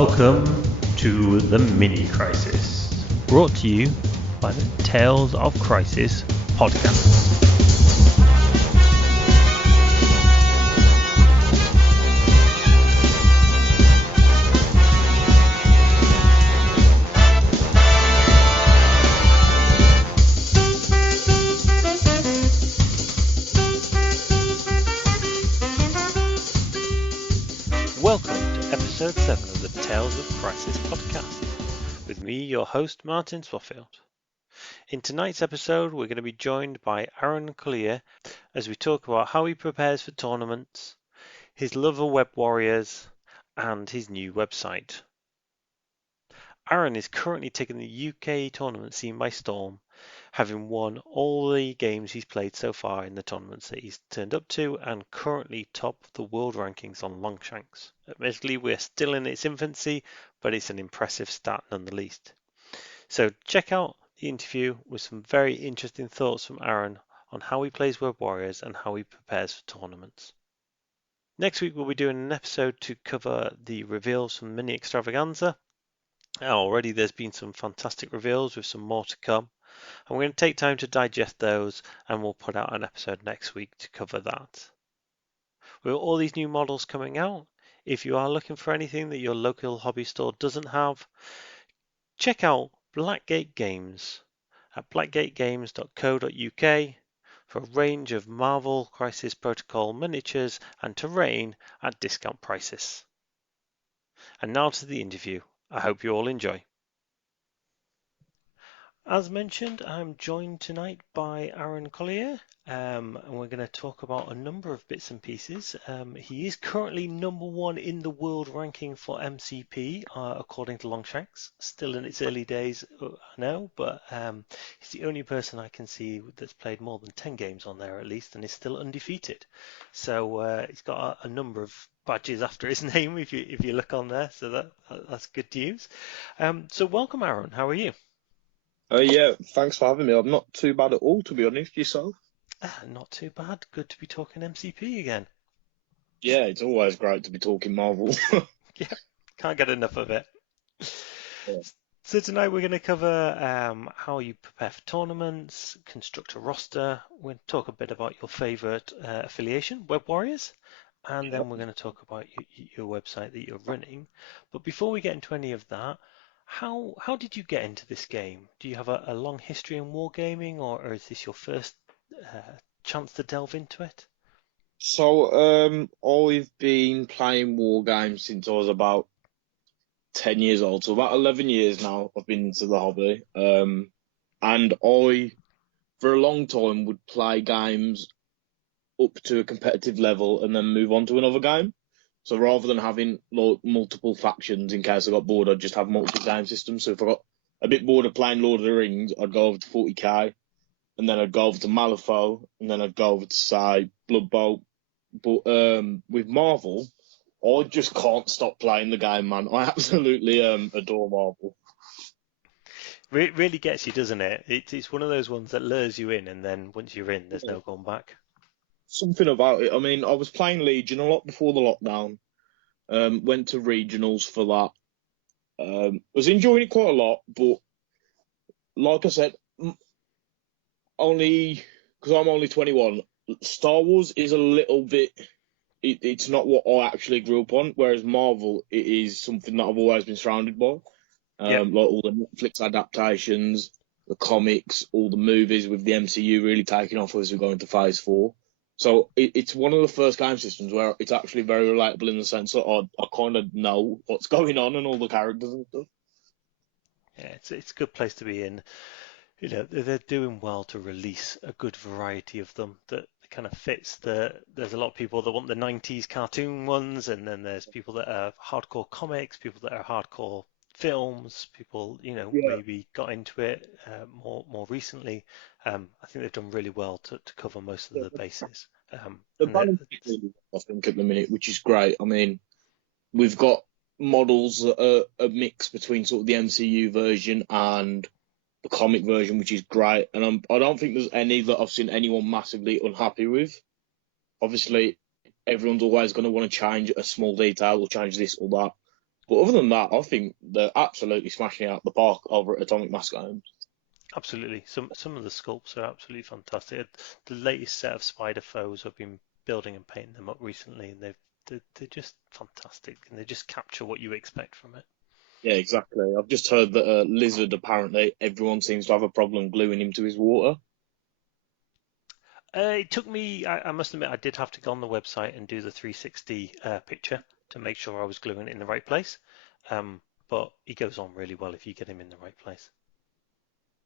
Welcome to the Mini Crisis, brought to you by the Tales of Crisis podcast. Welcome to episode 7 of the Tales of Crisis podcast, with me, your host, Martin Swaffield. In tonight's episode, we're going to be joined by Arun Collier as we talk about how he prepares for tournaments, his love of web warriors, and his new website. Arun is currently taking the UK tournament scene by storm, having won all the games he's played so far in the tournaments that he's turned up to, and currently top the world rankings on Longshanks. Admittedly, we're still in its infancy, but it's an impressive stat nonetheless. So check out the interview with some very interesting thoughts from Arun on how he plays web warriors and how he prepares for tournaments. Next week we'll be doing an episode to cover the reveals from Mini Extravaganza. Already there's been some fantastic reveals with some more to come, and we're going to take time to digest those, and we'll put out an episode next week to cover that. With all these new models coming out, if you are looking for anything that your local hobby store doesn't have, check out Blackgate Games at blackgategames.co.uk for a range of Marvel Crisis Protocol miniatures and terrain at discount prices. And now to the interview. I hope you all enjoy. As mentioned, I'm joined tonight by Arun Collier, and we're going to talk about a number of bits and pieces. He is currently number 1 in the world ranking for MCP, according to Longshanks. Still in its early days, I know, but he's the only person I can see that's played more than 10 games on there at least, and is still undefeated. So he's got a number of badges after his name if you look on there, so that's good news. So welcome, Arun. How are you? Yeah, thanks for having me. I'm not too bad at all, to be honest. Yourself? Not too bad. Good to be talking MCP again. Yeah, it's always great to be talking Marvel. Yeah, can't get enough of it. Yeah. So tonight we're going to cover how you prepare for tournaments, construct a roster. We're going to talk a bit about your favourite affiliation, Web Warriors, and then we're going to talk about your website that you're running. But before we get into any of that, how did you get into this game? Do you have a long history in wargaming, or is this your first chance to delve into it? So, I've been playing war games since I was about 10 years old. So about 11 years now I've been into the hobby. And I, for a long time, would play games up to a competitive level and then move on to another game. So rather than having multiple factions in case I got bored, I'd just have multiple game systems. So if I got a bit bored of playing Lord of the Rings, I'd go over to 40k, and then I'd go over to Malifaux, and then I'd go over to, say, Blood Bowl. But with Marvel, I just can't stop playing the game, man. I absolutely adore Marvel. It really gets you, doesn't it? It's one of those ones that lures you in, and then once you're in, there's no going back. Something about it. I mean, I was playing Legion a lot before the lockdown. Went to regionals for that. Was enjoying it quite a lot, but like I said, only because I'm only 21. Star Wars is a little bit. It's not what I actually grew up on. Whereas Marvel, it is something that I've always been surrounded by. Like all the Netflix adaptations, the comics, all the movies with the MCU really taking off as we go into Phase 4. So it's one of the first game systems where it's actually very relatable in the sense that I kind of know what's going on and all the characters and stuff. Yeah, it's a good place to be in. You know, they're doing well to release a good variety of them that kind of fits there's a lot of people that want the 90s cartoon ones, and then there's people that are hardcore comics, people that are hardcore films, people, maybe got into it more recently. I think they've done really well to cover most of the bases. The balance is really, I think, at the minute, which is great. I mean, we've got models that are a mix between sort of the MCU version and the comic version, which is great. And I don't think there's any that I've seen anyone massively unhappy with. Obviously, everyone's always going to want to change a small detail or change this or that. But other than that, I think they're absolutely smashing it out the park over at Atomic Mass Games. Absolutely. Some of the sculpts are absolutely fantastic. The latest set of spider foes I've been building and painting them up recently, and they're just fantastic, and they just capture what you expect from it. Yeah, exactly. I've just heard that Lizard, apparently, everyone seems to have a problem gluing him to his water. It took me, I must admit, I did have to go on the website and do the 360 picture to make sure I was gluing it in the right place. Um, but he goes on really well if you get him in the right place.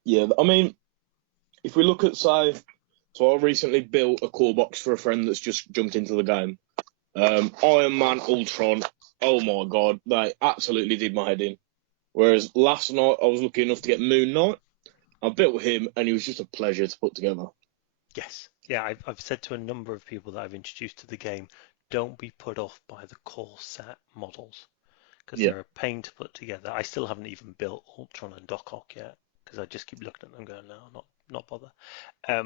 Yeah, I mean, if we look at, say, so I recently built a core box for a friend that's just jumped into the game. Iron Man, Ultron, oh my god, they absolutely did my head in. Whereas last night I was lucky enough to get Moon Knight. I built him, and he was just a pleasure to put together. Yes. Yeah, I've said to a number of people that I've introduced to the game, don't be put off by the core set models because Yeah. they're a pain to put together. I still haven't even built Ultron and Doc Ock yet because I just keep looking at them going, no, not bother. Yeah.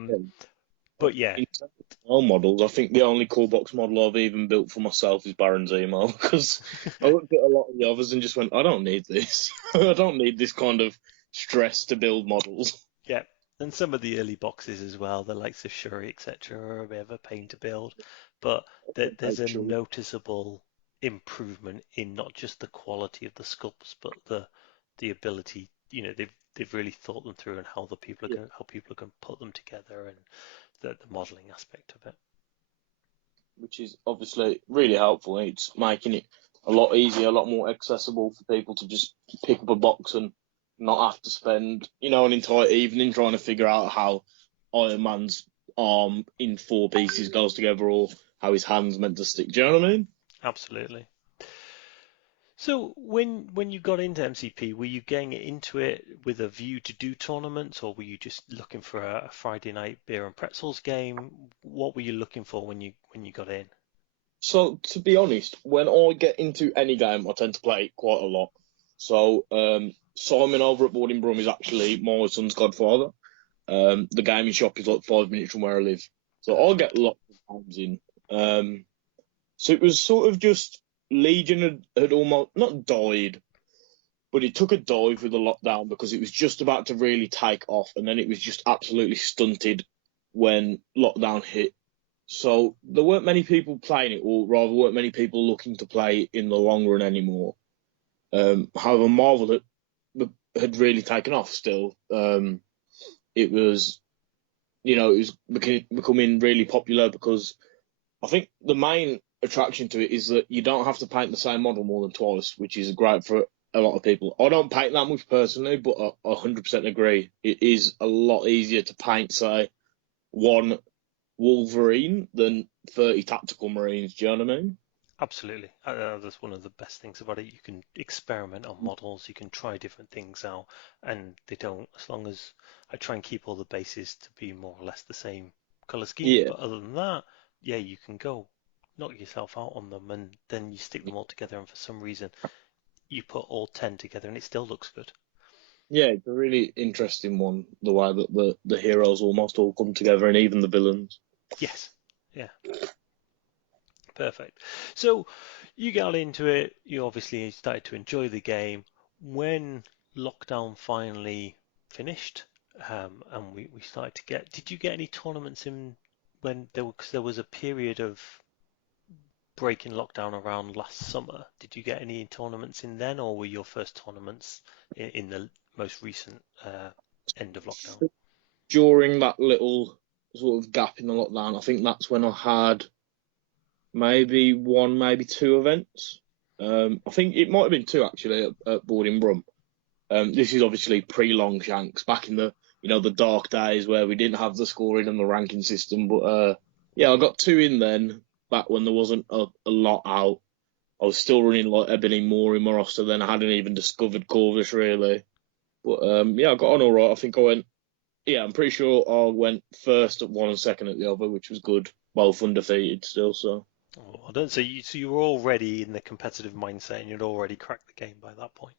But yeah, In terms of my models, I think the only core box model I've even built for myself is Baron Zemo because I looked at a lot of the others and just went, I don't need this. I don't need this kind of stress to build models. yeah, and some of the early boxes as well, the likes of Shuri, etc., are a bit of a pain to build, but there's a Actually, noticeable improvement in not just the quality of the sculpts, but the ability. You know, they've really thought them through and yeah. how people are going to put them together and the modeling aspect of it. Which is obviously really helpful. It's making it a lot easier, a lot more accessible for people to just pick up a box and not have to spend, an entire evening trying to figure out how Iron Man's arm in four pieces goes together or how his hand's meant to stick. Do you know what I mean? Absolutely. So when you got into MCP, were you getting into it with a view to do tournaments, or were you just looking for a Friday night beer and pretzels game? What were you looking for when you got in? So, to be honest, when I get into any game, I tend to play it quite a lot. So, Simon over at Boarding Brum is actually my son's godfather. The gaming shop is like 5 minutes from where I live. So I'll Perfect. get lots of times in. So it was sort of just Legion had almost not died, but it took a dive with the lockdown because it was just about to really take off, and then it was just absolutely stunted when lockdown hit. So there weren't many people playing it, or rather, weren't many people looking to play it in the long run anymore. However, Marvel had really taken off still. It was, it was becoming really popular because I think the main attraction to it is that you don't have to paint the same model more than twice, which is great for a lot of people. I don't paint that much personally, but I 100% agree. It is a lot easier to paint, say, one Wolverine than 30 tactical Marines. Do you know what I mean? Absolutely. That's one of the best things about it. You can experiment on models, you can try different things out, and they don't, as long as I try and keep all the bases to be more or less the same color scheme. Yeah, But other than that, yeah, you can go knock yourself out on them, and then you stick them all together, and for some reason, you put all 10 together, and it still looks good. yeah, it's a really interesting one. The way that the heroes almost all come together, and even the villains. Yes. Yeah. Perfect. So you got into it, you obviously started to enjoy the game. When lockdown finally finished, and we started to get, did you get any tournaments in when there was, 'cause there was a period of breaking lockdown around last summer. Did you get any tournaments in then, or were your first tournaments in the most recent end of lockdown? During that little sort of gap in the lockdown, I think that's when I had maybe one, maybe two events. I think it might have been two actually at Boarding Brum. This is obviously pre-Longshanks, back in the dark days where we didn't have the scoring and the ranking system. But yeah, I got two in then, back when there wasn't a lot out. I was still running like Ebony Moore in my roster then. I hadn't even discovered Corvus really. But yeah, I got on all right. I think I went. Yeah, I'm pretty sure I went first at one and second at the other, which was good. Both undefeated still, so. Oh, I don't. So you were already in the competitive mindset, and you'd already cracked the game by that point.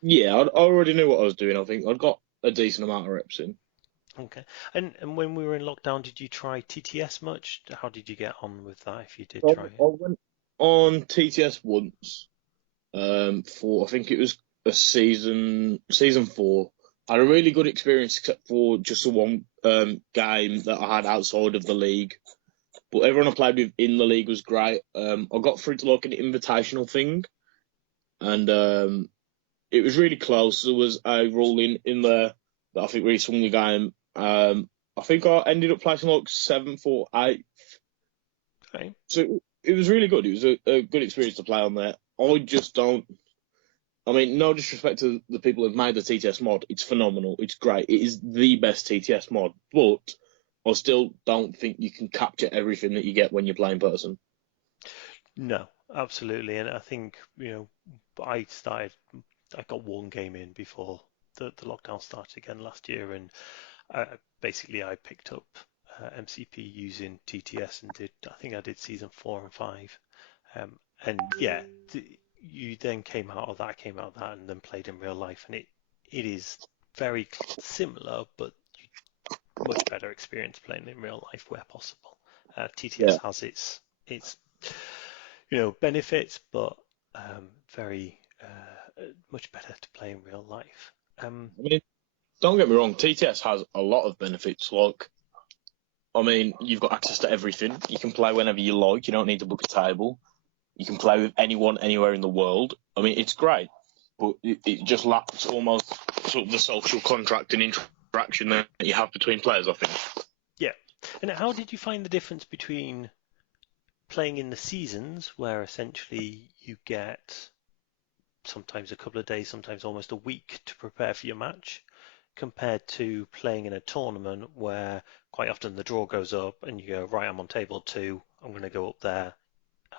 Yeah, I already knew what I was doing. I think I'd got a decent amount of reps in. Okay. And when we were in lockdown, did you try TTS much? How did you get on with that if you did I try it? went on TTS once. for I think it was a season 4. I had a really good experience except for just the one game that I had outside of the league. But everyone I played with in the league was great. I got through to like an invitational thing, and it was really close. There was a rule in there that I think really swung the game. I think I ended up placing like 7th or 8th. Okay. So it was really good. It was a good experience to play on there. I just don't. I mean, no disrespect to the people who've made the TTS mod. It's phenomenal. It's great. It is the best TTS mod. But I still don't think you can capture everything that you get when you're playing person. No, absolutely. And I think, I got one game in before the lockdown started again last year, and basically I picked up MCP using TTS and I think I did season 4 and 5. And yeah, you then came out of that, and then played in real life, and it is very similar, but much better experience playing in real life where possible. TTS Yeah. has its benefits, but very much better to play in real life. I mean, don't get me wrong. TTS has a lot of benefits. Like, I mean, you've got access to everything. You can play whenever you like. You don't need to book a table. You can play with anyone anywhere in the world. I mean, it's great, but it just lacks almost sort of the social contract and interaction that you have between players, I think. Yeah. And how did you find the difference between playing in the seasons, where essentially you get sometimes a couple of days, sometimes almost a week to prepare for your match, compared to playing in a tournament where quite often the draw goes up and you go, right, I'm on table 2, I'm going to go up there,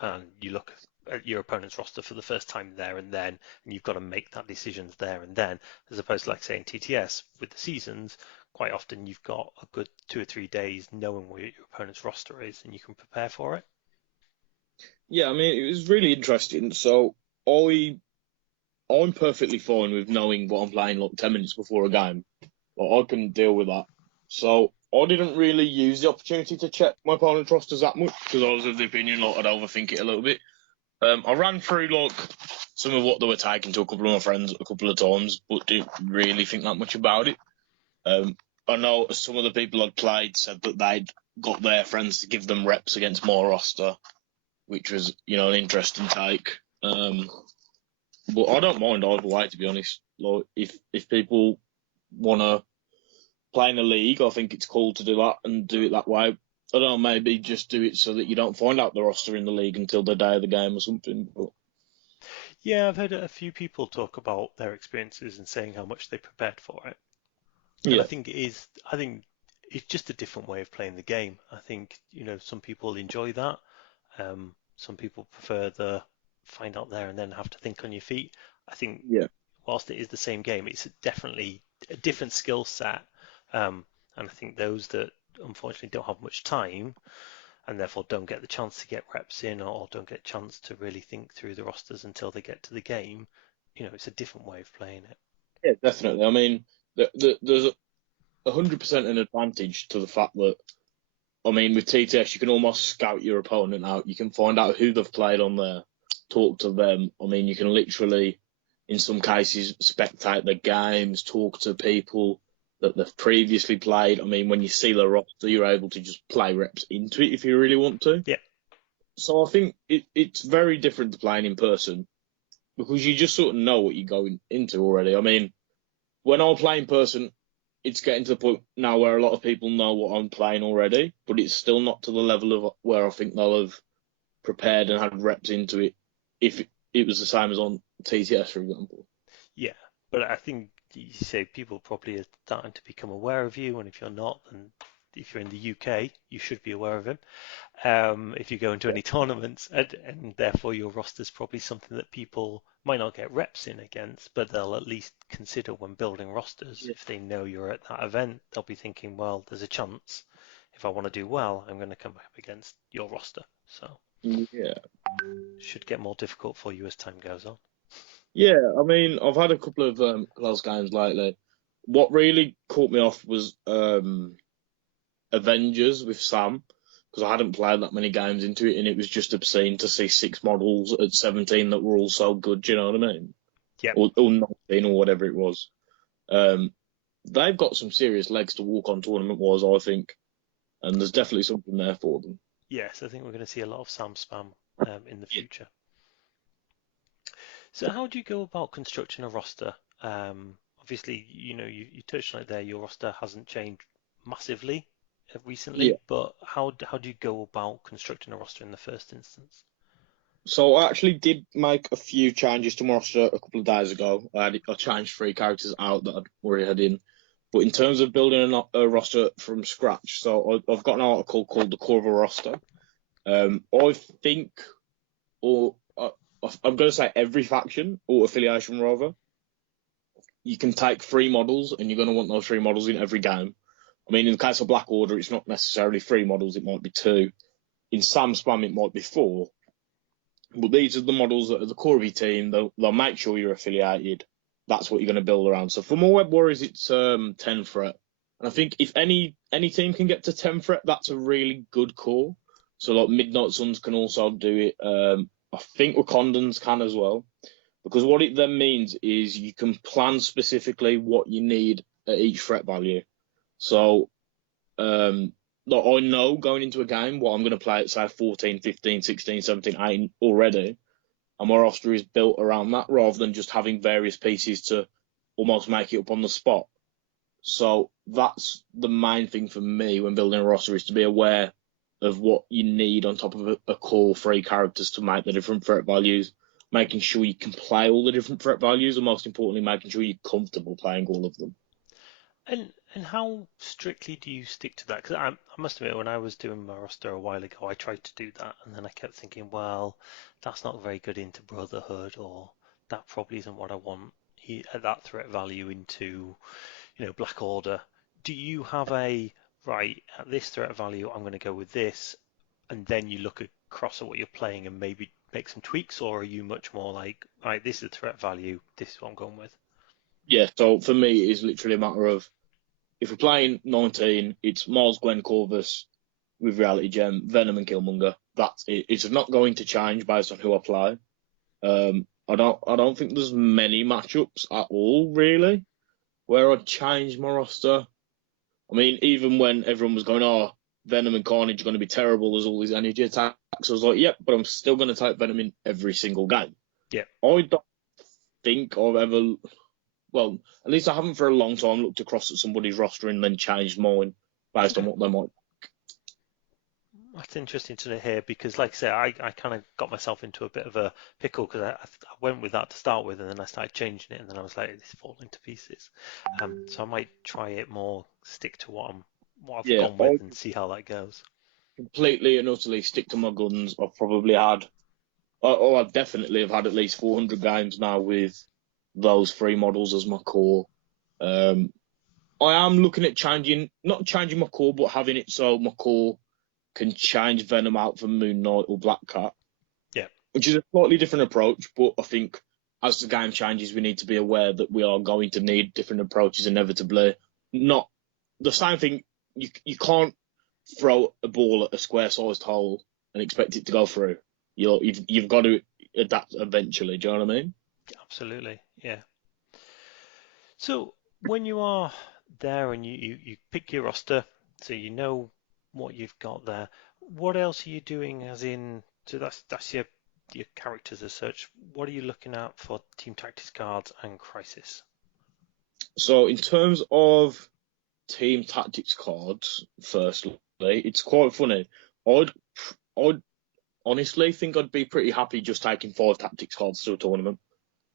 and you look at your opponent's roster for the first time there and then, and you've got to make that decision there and then, as opposed to, like, say, in TTS with the seasons, quite often you've got a good 2 or 3 days knowing where your opponent's roster is and you can prepare for it. Yeah, I mean, it was really interesting. So I I'm perfectly fine with knowing what I'm playing like 10 minutes before a game. Like, I can deal with that. So I didn't really use the opportunity to check my opponent's rosters that much because I was of the opinion like I'd overthink it a little bit. I ran through like some of what they were taking to a couple of my friends a couple of times, but didn't really think that much about it. I know some of the people I'd played said that they'd got their friends to give them reps against my roster, which was, an interesting take. But I don't mind either way, to be honest. Like, if people want to play in a league, I think it's cool to do that and do it that way. I don't know, maybe just do it so that you don't find out the roster in the league until the day of the game or something. But Yeah, I've heard a few people talk about their experiences and saying how much they prepared for it. And yeah, I think it's just a different way of playing the game. I think, some people enjoy that. Some people prefer the find out there and then have to think on your feet. I think yeah, whilst it is the same game, it's definitely a different skill set. And I think those that unfortunately don't have much time and therefore don't get the chance to get reps in, or don't get a chance to really think through the rosters until they get to the game, it's a different way of playing it. yeah, definitely. I mean, there's 100% an advantage to the fact that, I mean, with TTS, you can almost scout your opponent out. You can find out who they've played on there, talk to them. I mean, you can literally, in some cases, spectate the games, talk to people that they've previously played. I mean, when you see the roster, you're able to just play reps into it if you really want to. Yeah, So I think it's very different to playing in person because you just sort of know what you're going into already. I mean, when I play in person, it's getting to the point now where a lot of people know what I'm playing already, but it's still not to the level of where I think they'll have prepared and had reps into it if it was the same as on TTS, for example. yeah. But I think you say people probably are starting to become aware of you, and if you're not, then if you're in the UK, you should be aware of him. If you go into any tournaments, and therefore your roster is probably something that people might not get reps in against, but they'll at least consider when building rosters. Yeah. If they know you're at that event, they'll be thinking, well, there's a chance if I want to do well, I'm going to come up against your roster. So Yeah. it should get more difficult for you as time goes on. Yeah, I mean, I've had a couple of close games lately. What really caught me off was Avengers with Sam. because I hadn't played that many games into it, and it was just obscene to see 6 models at 17 that were all so good. Do you know what I mean? Yep. Or 19 or whatever it was. They've got some serious legs to walk on tournament-wise, I think, and there's definitely something there for them. Yes, I think we're going to see a lot of Sam spam in the future. So how do you go about constructing a roster? Obviously, you touched on it there. Your roster hasn't changed massively Yeah. recently, but how do you go about constructing a roster in the first instance? So I actually did make a few changes to my roster a couple of days ago. I changed 3 characters out that I'd already had in. But in terms of building a roster from scratch, so I've got an article called The Core of a Roster. I think, or I'm going to say every faction or affiliation rather, you can take 3 models, and you're going to want those 3 models in every game. I mean, in the case of Black Order, it's not necessarily 3 models; it might be 2. In Sam Spam, it might be 4. But these are the models that are the core of your team. They'll make sure you're affiliated. That's what you're going to build around. So for my Web Warriors, it's 10 threat. And I think if any team can get to 10 threat, that's a really good core. So like Midnight Suns can also do it. I think Wakandans can as well. Because what it then means is you can plan specifically what you need at each threat value. So like I know going into a game what I'm going to play at, say, 14, 15, 16, 17, 18 already, and my roster is built around that rather than just having various pieces to almost make it up on the spot. So that's the main thing for me when building a roster, is to be aware of what you need on top of a core 3 characters to make the different threat values, making sure you can play all the different threat values, and most importantly, making sure you're comfortable playing all of them. And how strictly do you stick to that? Because I must admit, when I was doing my roster a while ago, I tried to do that, and then I kept thinking, well, that's not very good into Brotherhood, or that probably isn't what I want at that threat value into, Black Order. Do you have right, at this threat value, I'm going to go with this, and then you look across at what you're playing and maybe make some tweaks, or are you much more like, right, this is the threat value, this is what I'm going with? Yeah, so for me, it's literally a matter of, if we're playing 19, it's Miles, Gwen, Corvus with Reality Gem, Venom, and Killmonger. That's it. It's not going to change based on who I play. I don't think there's many matchups at all really where I'd change my roster. I mean, even when everyone was going, "Oh, Venom and Carnage are going to be terrible," there's all these energy attacks. I was like, "Yep," but I'm still going to type Venom in every single game. Yeah. I don't think I've ever, well, at least I haven't for a long time looked across at somebody's roster and then changed mine based on Okay. what they might. That's interesting to hear because, like I say, I kind of got myself into a bit of a pickle because I went with that to start with, and then I started changing it, and then I was like, this is falling to pieces. So I might try it more, stick to what I've Yeah, gone I with, and see how that goes. completely and utterly stick to my guns. I've probably had, oh, I definitely have had at least 400 games now with those 3 models as my core. I am looking at not changing my core, but having it so my core can change Venom out for Moon Knight or Black Cat, Yeah, which is a slightly different approach. But I think as the game changes, we need to be aware that we are going to need different approaches inevitably. Not the same thing. You can't throw a ball at a square-sized hole and expect it to go through. You've got to adapt eventually. Do you know what I mean? absolutely. Yeah. So when you are there and you pick your roster, so you know what you've got there, what else are you doing as in, so that's your characters as such. What are you looking at for team tactics cards and crisis? So in terms of team tactics cards, firstly, it's quite funny. I'd I'd honestly think I'd be pretty happy just taking 5 tactics cards to a tournament.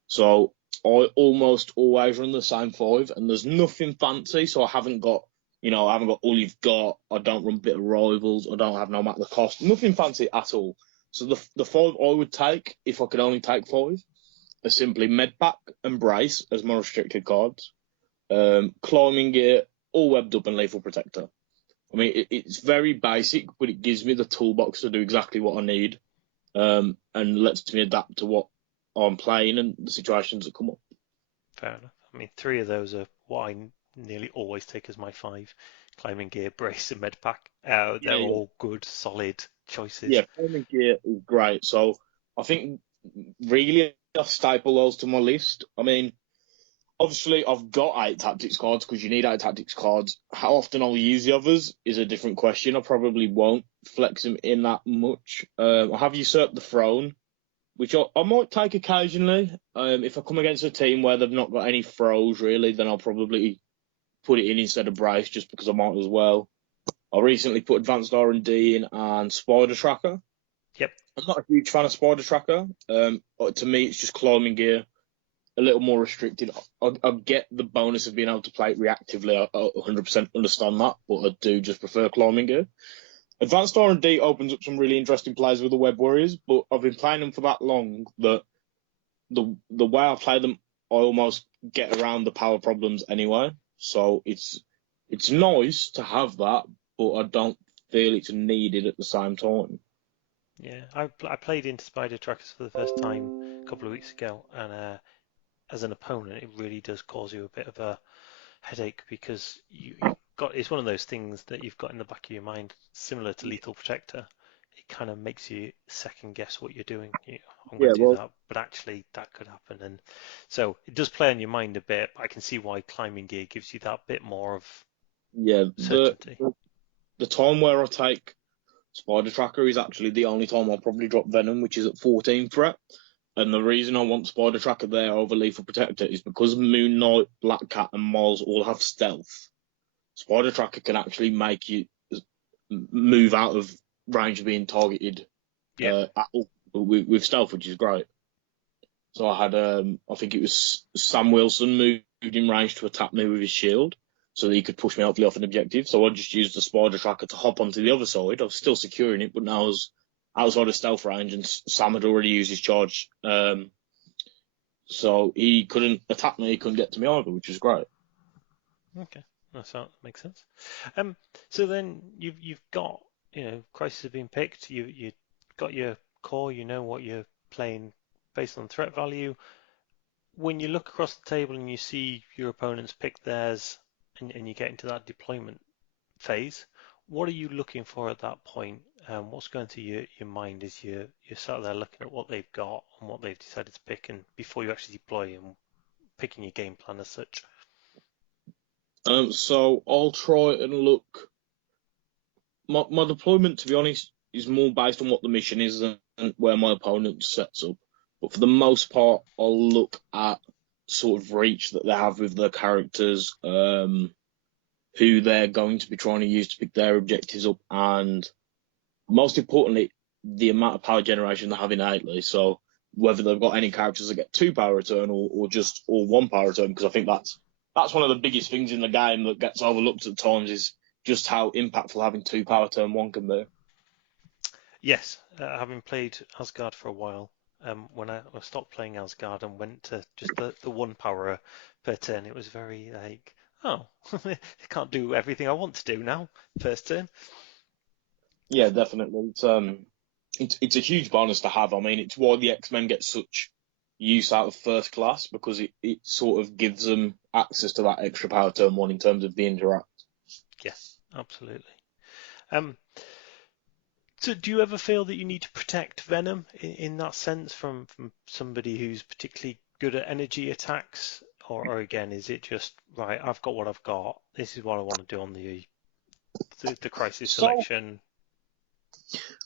So I almost always run the same 5, and there's nothing fancy. So I haven't got, I haven't got all you've got. I don't run bit of rivals. I don't have no matter the cost. Nothing fancy at all. So the 5 I would take, if I could only take 5, are simply Medpack and Brace as my restricted cards. Climbing gear, all webbed up, and lethal protector. I mean, it's very basic, but it gives me the toolbox to do exactly what I need, and lets me adapt to what I'm playing and the situations that come up. Fair enough. I mean, 3 of those are what I nearly always take as my 5: climbing gear, brace, and med pack. They're Yeah, all good, solid choices. yeah, Climbing Gear is great. So I think really I staple those to my list. I mean, obviously I've got 8 tactics cards because you need 8 tactics cards. How often I'll use the others is a different question. I probably won't flex them in that much. I have usurped the throne, which I might take occasionally. If I come against a team where they've not got any throws really, then I'll probably put it in instead of Brace just because I might as well. I recently put Advanced R&D in and Spider Tracker. Yep. I'm not a huge fan of Spider Tracker. But to me, it's just climbing gear, a little more restricted. I get the bonus of being able to play it reactively. I 100% understand that, but I do just prefer climbing gear. Advanced R&D opens up some really interesting plays with the Web Warriors, but I've been playing them for that long that the way I play them, I almost get around the power problems anyway. So it's nice to have that, but I don't feel it's needed at the same time. Yeah, I played into Spider Trackers for the first time a couple of weeks ago, and as an opponent, it really does cause you a bit of a headache because you've got it's one of those things that you've got in the back of your mind, similar to Lethal Protector. It kind of makes you second guess what you're doing. I'm going Yeah, to do well, that, but actually that could happen, and so it does play on your mind a bit. I can see why climbing gear gives you that bit more of yeah, certainty. the time where I take Spider Tracker is actually the only time I'll probably drop Venom, which is at 14 threat. And the reason I want Spider Tracker there over Lethal Protector is because Moon Knight, Black Cat, and Miles all have stealth. Spider Tracker can actually make you move out of range of being targeted Yeah, at all with stealth, which is great. So I had, I think it was Sam Wilson moved in range to attack me with his shield so that he could push me hopefully off an objective. So I just used the Spider Tracker to hop onto the other side. I was still securing it, but now I was outside of stealth range and Sam had already used his charge. So he couldn't attack me, he couldn't get to me either, which was great. okay, that makes sense. Um, so then you've got crisis have been picked. You got your core. You know what you're playing based on threat value. When you look across the table and you see your opponents pick theirs, and you get into that deployment phase, what are you looking for at that point? What's going through your mind as you're sat there looking at what they've got and what they've decided to pick, and before you actually deploy and picking your game plan as such? So I'll try and look. My deployment, to be honest, is more based on what the mission is and where my opponent sets up. But for the most part, I'll look at sort of reach that they have with their characters, who they're going to be trying to use to pick their objectives up, and most importantly, the amount of power generation they have innately. So whether they've got any characters that get 2 power return or just all 1 power return, because I think that's one of the biggest things in the game that gets overlooked at times is just how impactful having 2 power turn 1 can be. Yes, having played Asgard for a while, when I stopped playing Asgard and went to just the 1 power per turn, it was very like, oh, I can't do everything I want to do now, first turn. Yeah, definitely. It's a huge bonus to have. I mean, it's why the X-Men get such use out of first class because it sort of gives them access to that extra power turn 1 in terms of the interact. Yeah, absolutely. Um, so do you ever feel that you need to protect Venom in that sense from somebody who's particularly good at energy attacks? Or again, is it just, right, I've got what I've got, this is what I want to do on the crisis So selection?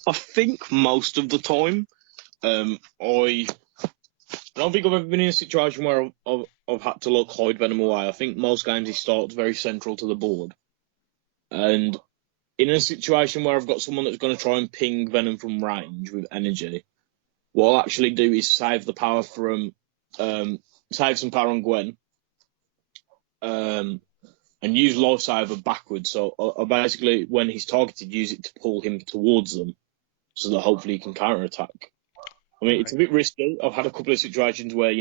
I think most of the time, I don't think I've ever been in a situation where I've had to hide Venom away. I think most games he starts very central to the board, and in a situation where I've got someone that's going to try and ping Venom from range with energy, what I'll actually do is save the power from save some power on Gwen, um, and use Lifesaver backwards. So I basically, when he's targeted, use it to pull him towards them, so that hopefully he can counter attack. I mean, it's Right. a bit risky. I've had a couple of situations where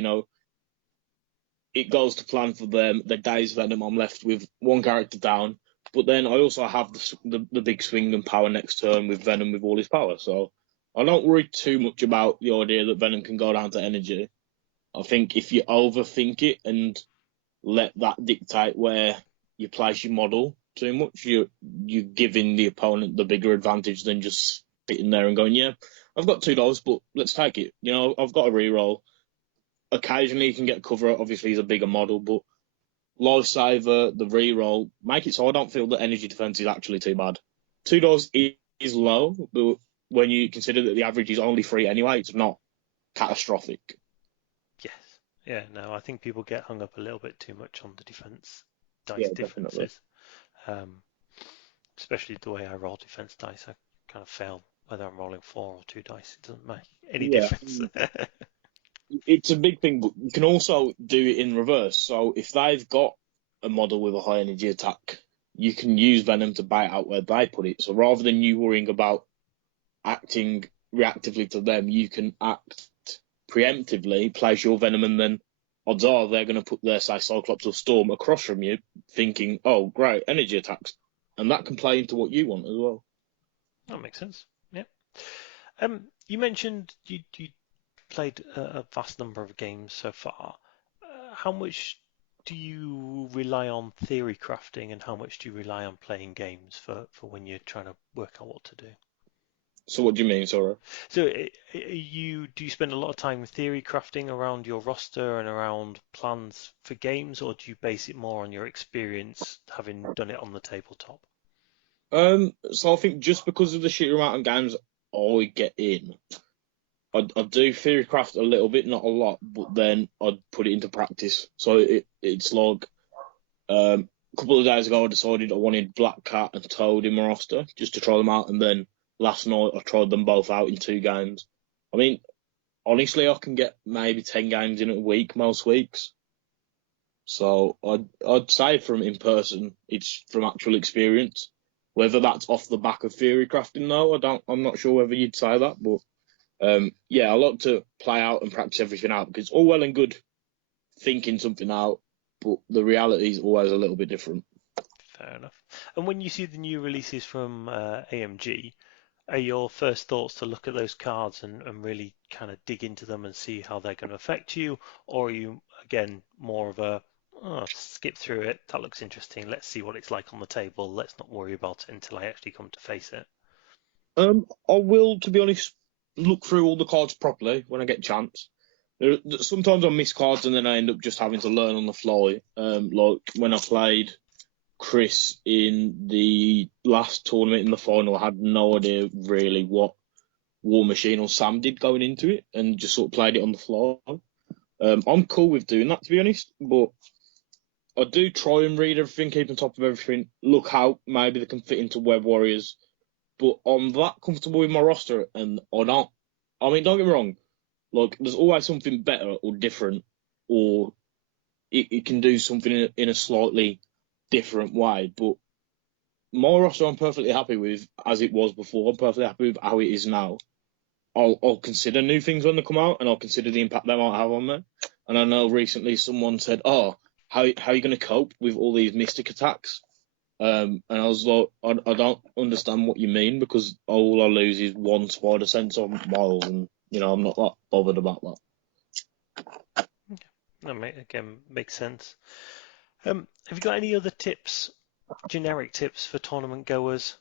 it goes to plan for them. They daze Venom. I'm left with one character down. But then I also have the big swing and power next turn with Venom with all his power. So I don't worry too much about the idea that Venom can go down to energy. I think if you overthink it and let that dictate where you place your model, too much. You're giving the opponent the bigger advantage than just sitting there and going, yeah, I've got $2, but let's take it. You know, I've got a reroll. Occasionally you can get cover. Obviously, he's a bigger model, but Lifesaver, the reroll, make it so I don't feel that energy defense is actually too bad. $2 is low, but when you consider that the average is only 3 anyway, it's not catastrophic. Yes. Yeah, no, I think people get hung up a little bit too much on the defense dice Yeah, definitely. differences. Um, Especially the way I roll defense dice. I kind of fail whether I'm rolling 4 or 2 dice. It doesn't make any Yeah, difference. it's a big thing, but you can also do it in reverse. So if they've got a model with a high energy attack, you can use Venom to bait out where they put it. So rather than you worrying about acting reactively to them, you can act preemptively, place your Venom, and then odds are they're going to put their, say, Cyclops or Storm across from you, thinking, oh, great, energy attacks. And that can play into what you want as well. That makes sense. Yeah. You mentioned you played a vast number of games so far. How much do you rely on theory crafting and how much do you rely on playing games for when you're trying to work out what to do? So what do you mean, Sora? So do you spend a lot of time theory crafting around your roster and around plans for games, or do you base it more on your experience having done it on the tabletop? So I think just because of the sheer amount of games I get in, I do theorycraft a little bit, not a lot, but then I'd put it into practice. So it's like a couple of days ago I decided I wanted Black Cat and Toad in my roster just to try them out, and then last night I tried them both out in 2 games. I mean, honestly, I can get maybe 10 games in a week most weeks. So I'd say from in person, it's from actual experience. Whether that's off the back of theory crafting, though, I'm not sure whether you'd say that, but yeah, I like to play out and practice everything out because it's all well and good thinking something out, but the reality is always a little bit different. Fair enough. And when you see the new releases from AMG, are your first thoughts to look at those cards and really kind of dig into them and see how they're going to affect you? Or are you, again, more of a skip through it, that looks interesting, let's see what it's like on the table, let's not worry about it until I actually come to face it? I will, to be honest, look through all the cards properly when I get a chance. Sometimes I miss cards and then I end up just having to learn on the fly. Like when I played Chris in the last tournament in the final, I had no idea really what War Machine or Sam did going into it and just sort of played it on the fly. I'm cool with doing that, to be honest, but I do try and read everything, keep on top of everything, look how maybe they can fit into Web Warriors, but I'm that comfortable with my roster and I don't. I mean, don't get me wrong, like there's always something better or different, or it can do something in a slightly different way, but my roster I'm perfectly happy with as it was before. I'm perfectly happy with how it is now. I'll consider new things when they come out, and I'll consider the impact they might have on me. And I know recently someone said, "Oh, how are you going to cope with all these mystic attacks?" And I was like, I don't understand what you mean because all I lose is 1 spider sense on miles, and I'm not that bothered about that. That again makes sense. Have you got any other tips, generic tips for tournament goers?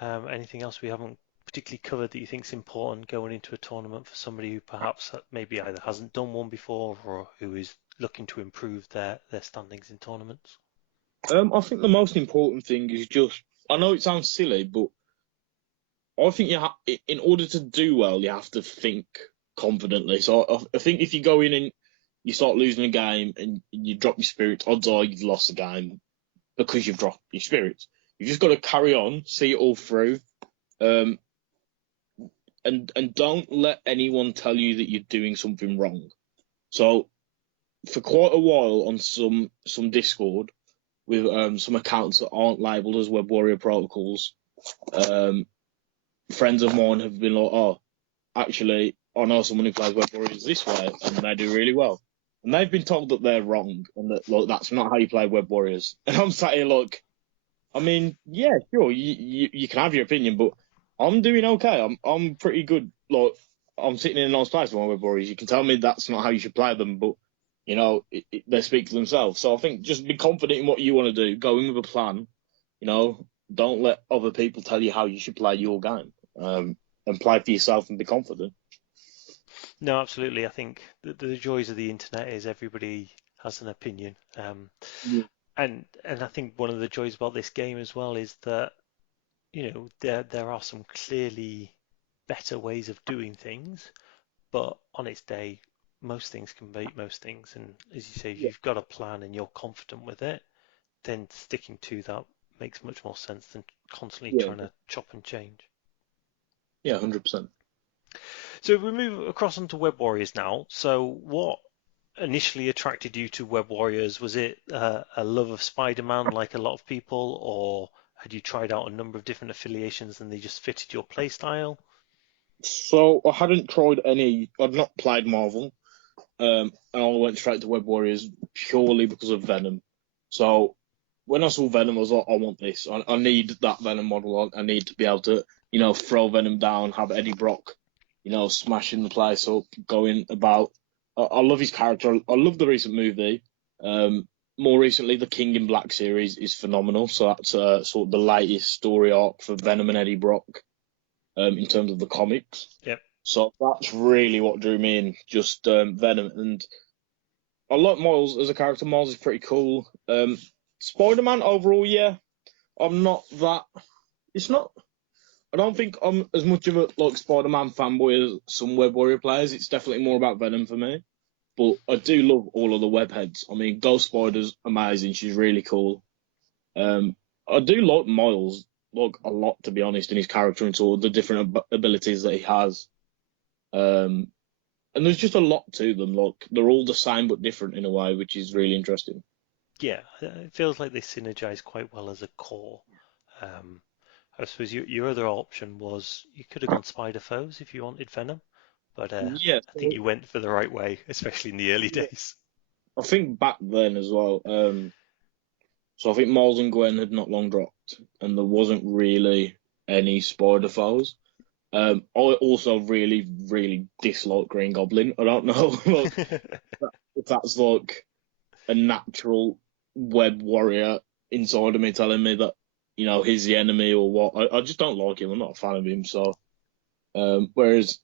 Anything else we haven't particularly covered that you think is important going into a tournament for somebody who perhaps maybe either hasn't done one before or who is looking to improve their standings in tournaments? I think the most important thing is just, I know it sounds silly, but I think in order to do well, you have to think confidently. So I think if you go in and you start losing a game and you drop your spirits, odds are you've lost the game because you've dropped your spirits. You've just got to carry on, see it all through, and don't let anyone tell you that you're doing something wrong. So for quite a while on some Discord with some accounts that aren't labelled as Web Warrior protocols, friends of mine have been like, "Oh, actually, I know someone who plays Web Warriors this way, and they do really well." And they've been told that they're wrong and that that's not how you play Web Warriors. And I'm sat here like, I mean, yeah, sure, you can have your opinion, but I'm doing okay. I'm pretty good. Like, I'm sitting in a nice place with my Web Warriors. You can tell me that's not how you should play them, but they speak for themselves. So I think just be confident in what you want to do, go in with a plan, don't let other people tell you how you should play your game. And play for yourself and be confident. No, absolutely. I think the joys of the internet is everybody has an opinion. Yeah. And I think one of the joys about this game as well is that, there are some clearly better ways of doing things, but on its day, most things can beat most things. And as you say, if Yeah, you've got a plan and you're confident with it, then sticking to that makes much more sense than constantly yeah, trying to chop and change. yeah, 100%. So we move across onto Web Warriors now. So what initially attracted you to Web Warriors? Was it a love of Spider-Man like a lot of people, or had you tried out a number of different affiliations and they just fitted your playstyle? So I hadn't tried any. I'd not played Marvel, and I went straight to Web Warriors purely because of Venom. So when I saw Venom, I was like, I want this. I need that Venom model. I need to be able to, throw Venom down, have Eddie Brock, smashing the place up, going about. I love his character. I love the recent movie. More recently, the King in Black series is phenomenal. So that's sort of the latest story arc for Venom and Eddie Brock, in terms of the comics. Yep. So that's really what drew me in, just Venom. And I like Miles as a character. Miles is pretty cool. Spider-Man overall, yeah, I'm not that. It's not. I don't think I'm as much of a Spider-Man fanboy as some Web Warrior players. It's definitely more about Venom for me. But I do love all of the web heads. I mean, Ghost Spider's amazing. She's really cool. Um, I do like Miles a lot, to be honest, in his character and sort of the different abilities that he has. Um, and there's just a lot to them. They're all the same but different in a way, which is really interesting. Yeah, it feels like they synergize quite well as a core. Um, I suppose your other option was you could have gone Spider Foes if you wanted Venom, but Yeah, I think you went for the right way, especially in the early yeah. days. I think back then as well. So I think Miles and Gwen had not long dropped, and there wasn't really any Spider foes. I also really, really dislike Green Goblin. I don't know if that's a natural web warrior inside of me telling me that he's the enemy or what. I just don't like him. I'm not a fan of him. So whereas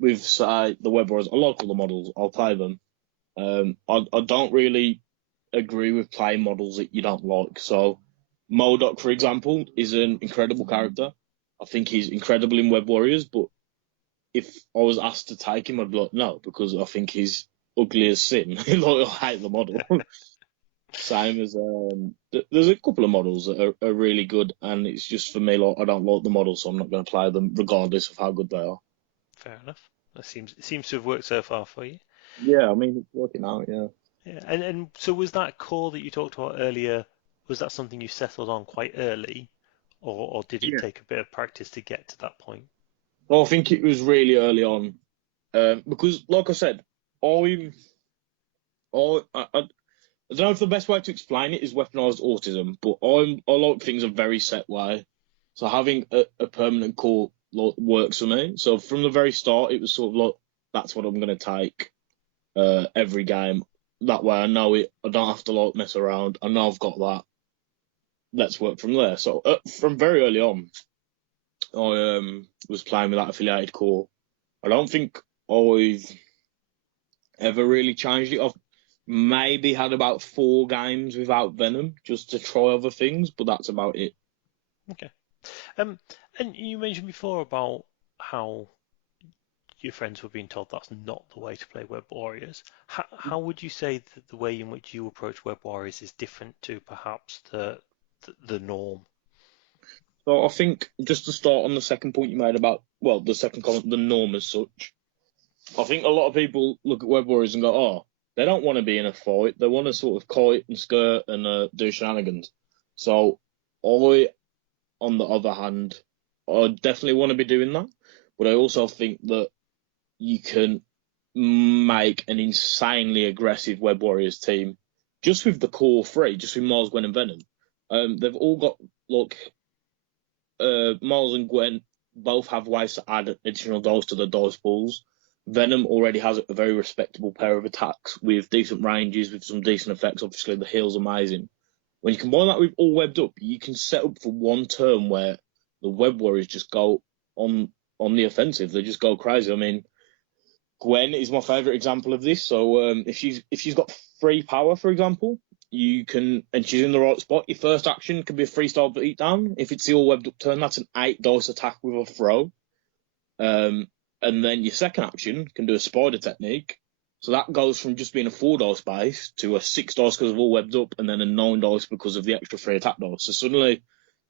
with say the web warriors, I like all the models. I'll play them. I don't really agree with playing models that you don't like. So Modok, for example, is an incredible character. I think he's incredible in Web Warriors, but if I was asked to take him, I'd be like, no, because I think he's ugly as sin. I hate the model. Same as there's a couple of models that are really good, and it's just for me, I don't like the models, so I'm not going to play them regardless of how good they are. Fair enough. It seems to have worked so far for you. Yeah, I mean, it's working out, yeah. Yeah, and so was that core that you talked about earlier, was that something you settled on quite early, or did it Yeah. take a bit of practice to get to that point? Well, I think it was really early on, because, like I said, I, I don't know if the best way to explain it is weaponized autism, but I like things a very set way. So having a permanent core works for me. So from the very start, it was sort of like that's what I'm going to take every game. That way, I know it. I don't have to mess around. I know I've got that. Let's work from there. So from very early on, I was playing with that affiliated core. I don't think I've ever really changed it. I've maybe had about 4 games without Venom just to try other things, but that's about it. Okay. Um, and you mentioned before about how your friends were being told that's not the way to play Web Warriors. How would you say that the way in which you approach Web Warriors is different to perhaps the norm? So I think just to start on the second point you made about, well, the second comment, the norm as such. I think a lot of people look at Web Warriors and go, oh, they don't want to be in a fight. They want to sort of kite and skirt and do shenanigans. So I, on the other hand, I definitely want to be doing that. But I also think that you can make an insanely aggressive Web Warriors team just with the core three, just with Miles, Gwen, and Venom. They've all got like Miles and Gwen both have ways to add additional dice to the dice pools. Venom already has a very respectable pair of attacks with decent ranges, with some decent effects. Obviously, the heal's amazing. When you combine that with all webbed up, you can set up for one turn where the web warriors just go on the offensive. They just go crazy. I mean, Gwen is my favourite example of this. So if she's got free power, for example, you can, and she's in the right spot, your first action can be a freestyle beatdown. If it's the all webbed up turn, that's an 8 dice attack with a throw. And then your second action can do a spider technique. So that goes from just being a 4 dice base to a 6 dice because of all webbed up, and then a 9 dice because of the extra 3 attack dice. So suddenly,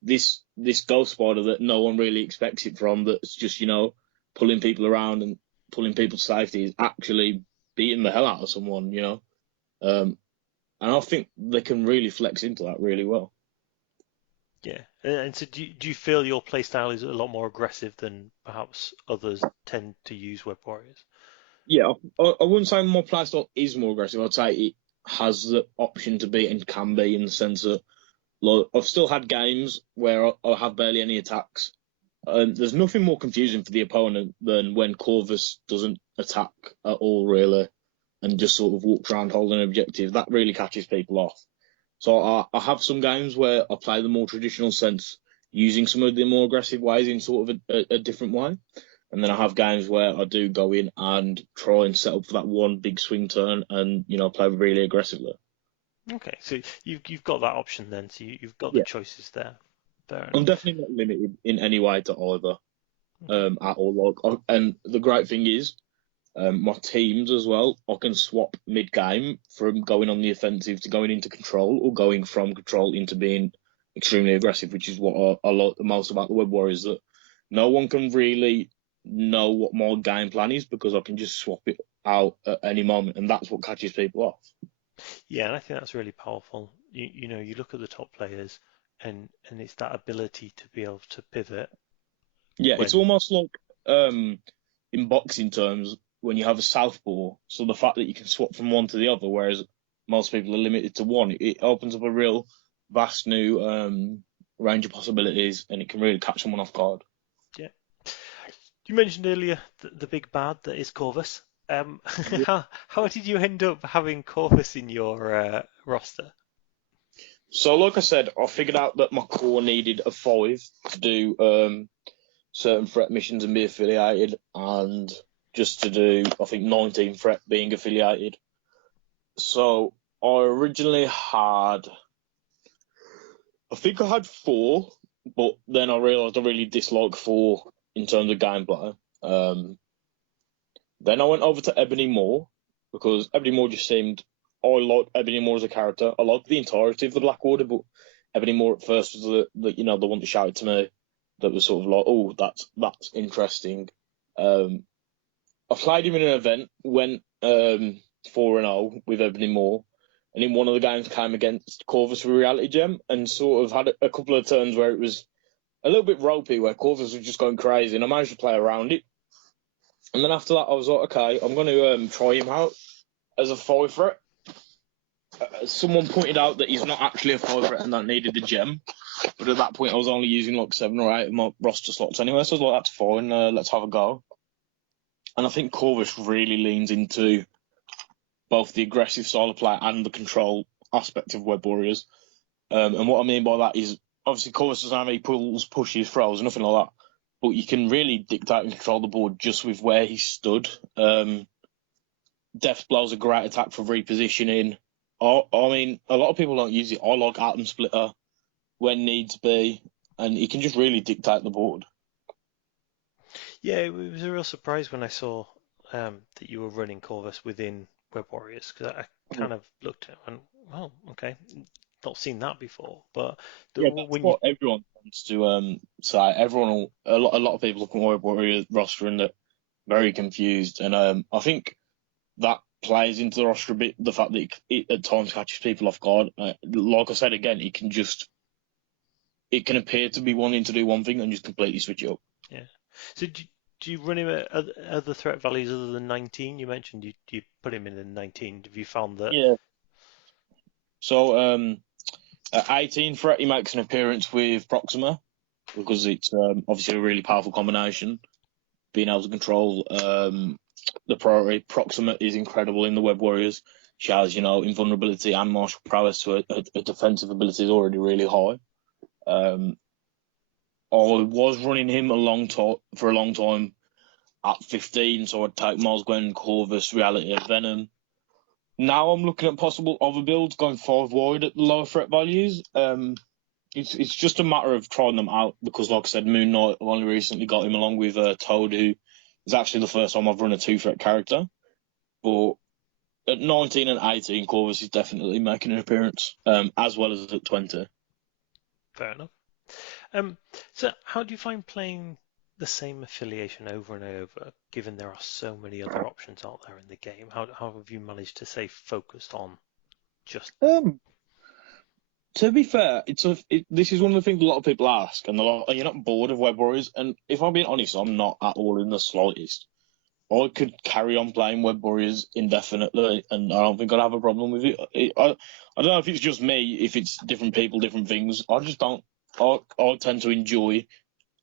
this ghost spider that no one really expects it from, that's just, pulling people around and pulling people's safety, is actually beating the hell out of someone, And I think they can really flex into that really well. Yeah, and so do you feel your playstyle is a lot more aggressive than perhaps others tend to use web warriors? Yeah, I wouldn't say my playstyle is more aggressive. I'd say it has the option to be and can be, in the sense that, like, I've still had games where I have barely any attacks. There's nothing more confusing for the opponent than when Corvus doesn't attack at all, really, and just sort of walks around holding an objective. That really catches people off. So I have some games where I play the more traditional sense, using some of the more aggressive ways in sort of a different way. And then I have games where I do go in and try and set up for that one big swing turn and, play really aggressively. Okay, so you've got that option then, so you've got the Yeah. choices there. Fair I'm enough. definitely not limited in any way to either, Okay. at all. And the great thing is, my teams as well, I can swap mid-game from going on the offensive to going into control, or going from control into being extremely aggressive, which is what I like the most about the Web Warriors, that no one can really know what my game plan is, because I can just swap it out at any moment, and that's what catches people off. Yeah, and I think that's really powerful. You look at the top players, and it's that ability to be able to pivot Yeah, it's when. almost like, in boxing terms, when you have a southpaw, so the fact that you can swap from one to the other, whereas most people are limited to one, it opens up a real vast new range of possibilities, and it can really catch someone off guard. Yeah. You mentioned earlier the big bad that is Corvus. How did you end up having Corvus in your roster? So, like I said, I figured out that my core needed a 5 to do certain threat missions and be affiliated, and just to do, I think, 19 threat being affiliated. So I originally had, I think I had 4, but then I realised I really dislike 4 in terms of gameplay. Then I went over to Ebony Moore, because Ebony Moore just seemed, I liked Ebony Moore as a character. I liked the entirety of the Black Order, but Ebony Moore at first was the one that shouted to me, that was sort of like, oh, that's interesting. I played him in an event, went 4-0 with Ebony Moore, and in one of the games came against Corvus for Reality Gem, and sort of had a couple of turns where it was a little bit ropey, where Corvus was just going crazy, and I managed to play around it. And then after that, I was like, okay, I'm going to try him out as a 5 threat. Someone pointed out that he's not actually a 5 threat and that needed the gem, but at that point I was only using like 7 or 8 of my roster slots anyway, so I was like, that's fine, let's have a go. And I think Corvus really leans into both the aggressive style of play and the control aspect of Web Warriors. And what I mean by that is, obviously Corvus doesn't have any pulls, pushes, throws, nothing like that, but you can really dictate and control the board just with where he stood. Death Blow's a great attack for repositioning. I mean, a lot of people don't use it. I like Atom Splitter when needs be, and he can just really dictate the board. Yeah, it was a real surprise when I saw that you were running Corvus within Web Warriors, because I kind of looked at it and, well, okay, not seen that before. But Yeah, that's when you, what everyone tends to say. A lot of people look at Web Warrior roster and they're very confused, and I think that plays into the roster a bit. The fact that it at times catches people off guard. Like I said again, it can appear to be wanting to do one thing and just completely switch it up. yeah. So do you run him at other threat values other than 19? You mentioned you put him in at 19. Have you found that? Yeah. So at 18 threat, he makes an appearance with Proxima, because it's obviously a really powerful combination. Being able to control the priority, Proxima is incredible in the Web Warriors. She has, invulnerability and martial prowess, so her defensive ability is already really high. I was running him for a long time at 15, so I'd take Miles Gwen, Corvus, Reality, and Venom. Now I'm looking at possible other builds, going 5 wide at the lower threat values. It's just a matter of trying them out because, like I said, Moon Knight, I've only recently got him along with Toad, who is actually the first time I've run a 2-threat character. But at 19 and 18, Corvus is definitely making an appearance, as well as at 20. Fair enough. So how do you find playing the same affiliation over and over, given there are so many other options out there in the game? How have you managed to stay focused on just... To be fair, this is one of the things a lot of people ask, and are you not bored of Web Warriors? And if I'm being honest, I'm not at all in the slightest. I could carry on playing Web Warriors indefinitely, and I don't think I'd have a problem with it. I don't know if it's just me, if it's different people, different things. I just don't. I tend to enjoy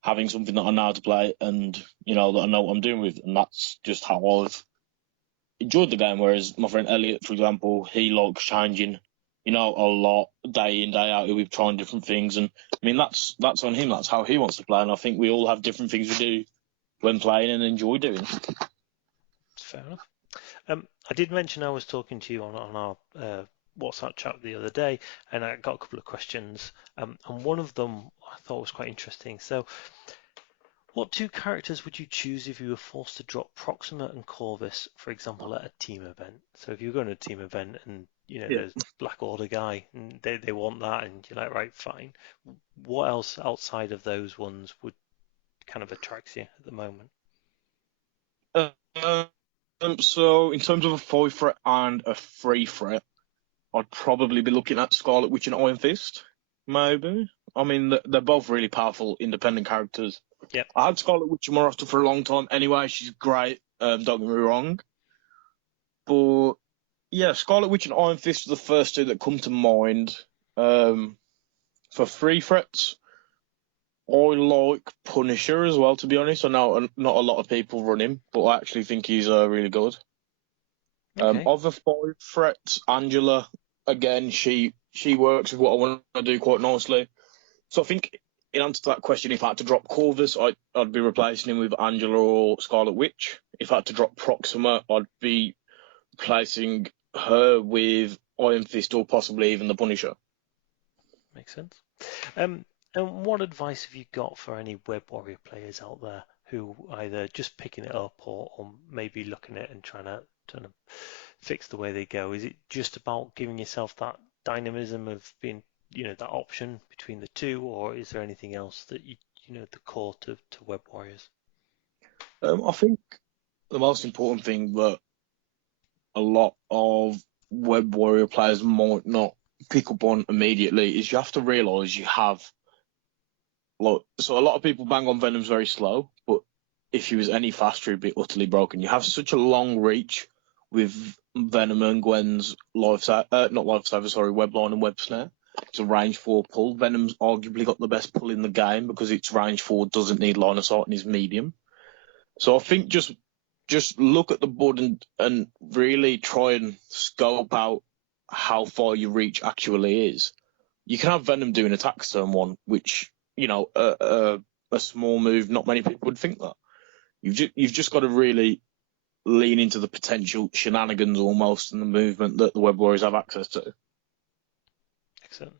having something that I know how to play and, that I know what I'm doing with, and that's just how I've enjoyed the game. Whereas my friend Elliot, for example, he likes changing, a lot day in, day out. He'll be trying different things, and I mean that's on him. That's how he wants to play, and I think we all have different things we do when playing and enjoy doing. Fair enough. I did mention I was talking to you on our WhatsApp chat the other day, and I got a couple of questions, and one of them I thought was quite interesting. So, what 2 characters would you choose if you were forced to drop Proxima and Corvus, for example, at a team event? So if you're going to a team event and there's Black Order guy and they want that, and you're like, right, fine. What else outside of those ones would kind of attract you at the moment? So in terms of a 5-threat and a 3-threat, I'd probably be looking at Scarlet Witch and Iron Fist, maybe. I mean, they're both really powerful, independent characters. Yeah. I had Scarlet Witch in my roster for a long time anyway. She's great, don't get me wrong. But, yeah, Scarlet Witch and Iron Fist are the first 2 that come to mind. For 3 threats, I like Punisher as well, to be honest. I know not a lot of people run him, but I actually think he's really good. Okay. Other 5 threats, Angela, again, she works with what I want to do quite nicely. So I think in answer to that question, if I had to drop Corvus, I'd be replacing him with Angela or Scarlet Witch. If I had to drop Proxima, I'd be replacing her with Iron Fist or possibly even the Punisher. Makes sense. And what advice have you got for any Web Warrior players out there who either just picking it up or maybe looking at it and trying to fix the way they go? Is it just about giving yourself that dynamism of being, that option between the 2, or is there anything else that the core to Web Warriors? I think the most important thing that a lot of Web Warrior players might not pick up on immediately is you have to realise you have. So a lot of people bang on Venom's very slow, but if he was any faster, he'd be utterly broken. You have such a long reach with Venom and Gwen's Webline and Web Snare. It's a range 4 pull. Venom's arguably got the best pull in the game because it's range 4, doesn't need line of sight, and is medium. So I think just look at the board and really try and scope out how far your reach actually is. You can have Venom doing attacks turn 1, which, a small move, not many people would think that. You've just got to really lean into the potential shenanigans almost and the movement that the Web Warriors have access to. Excellent.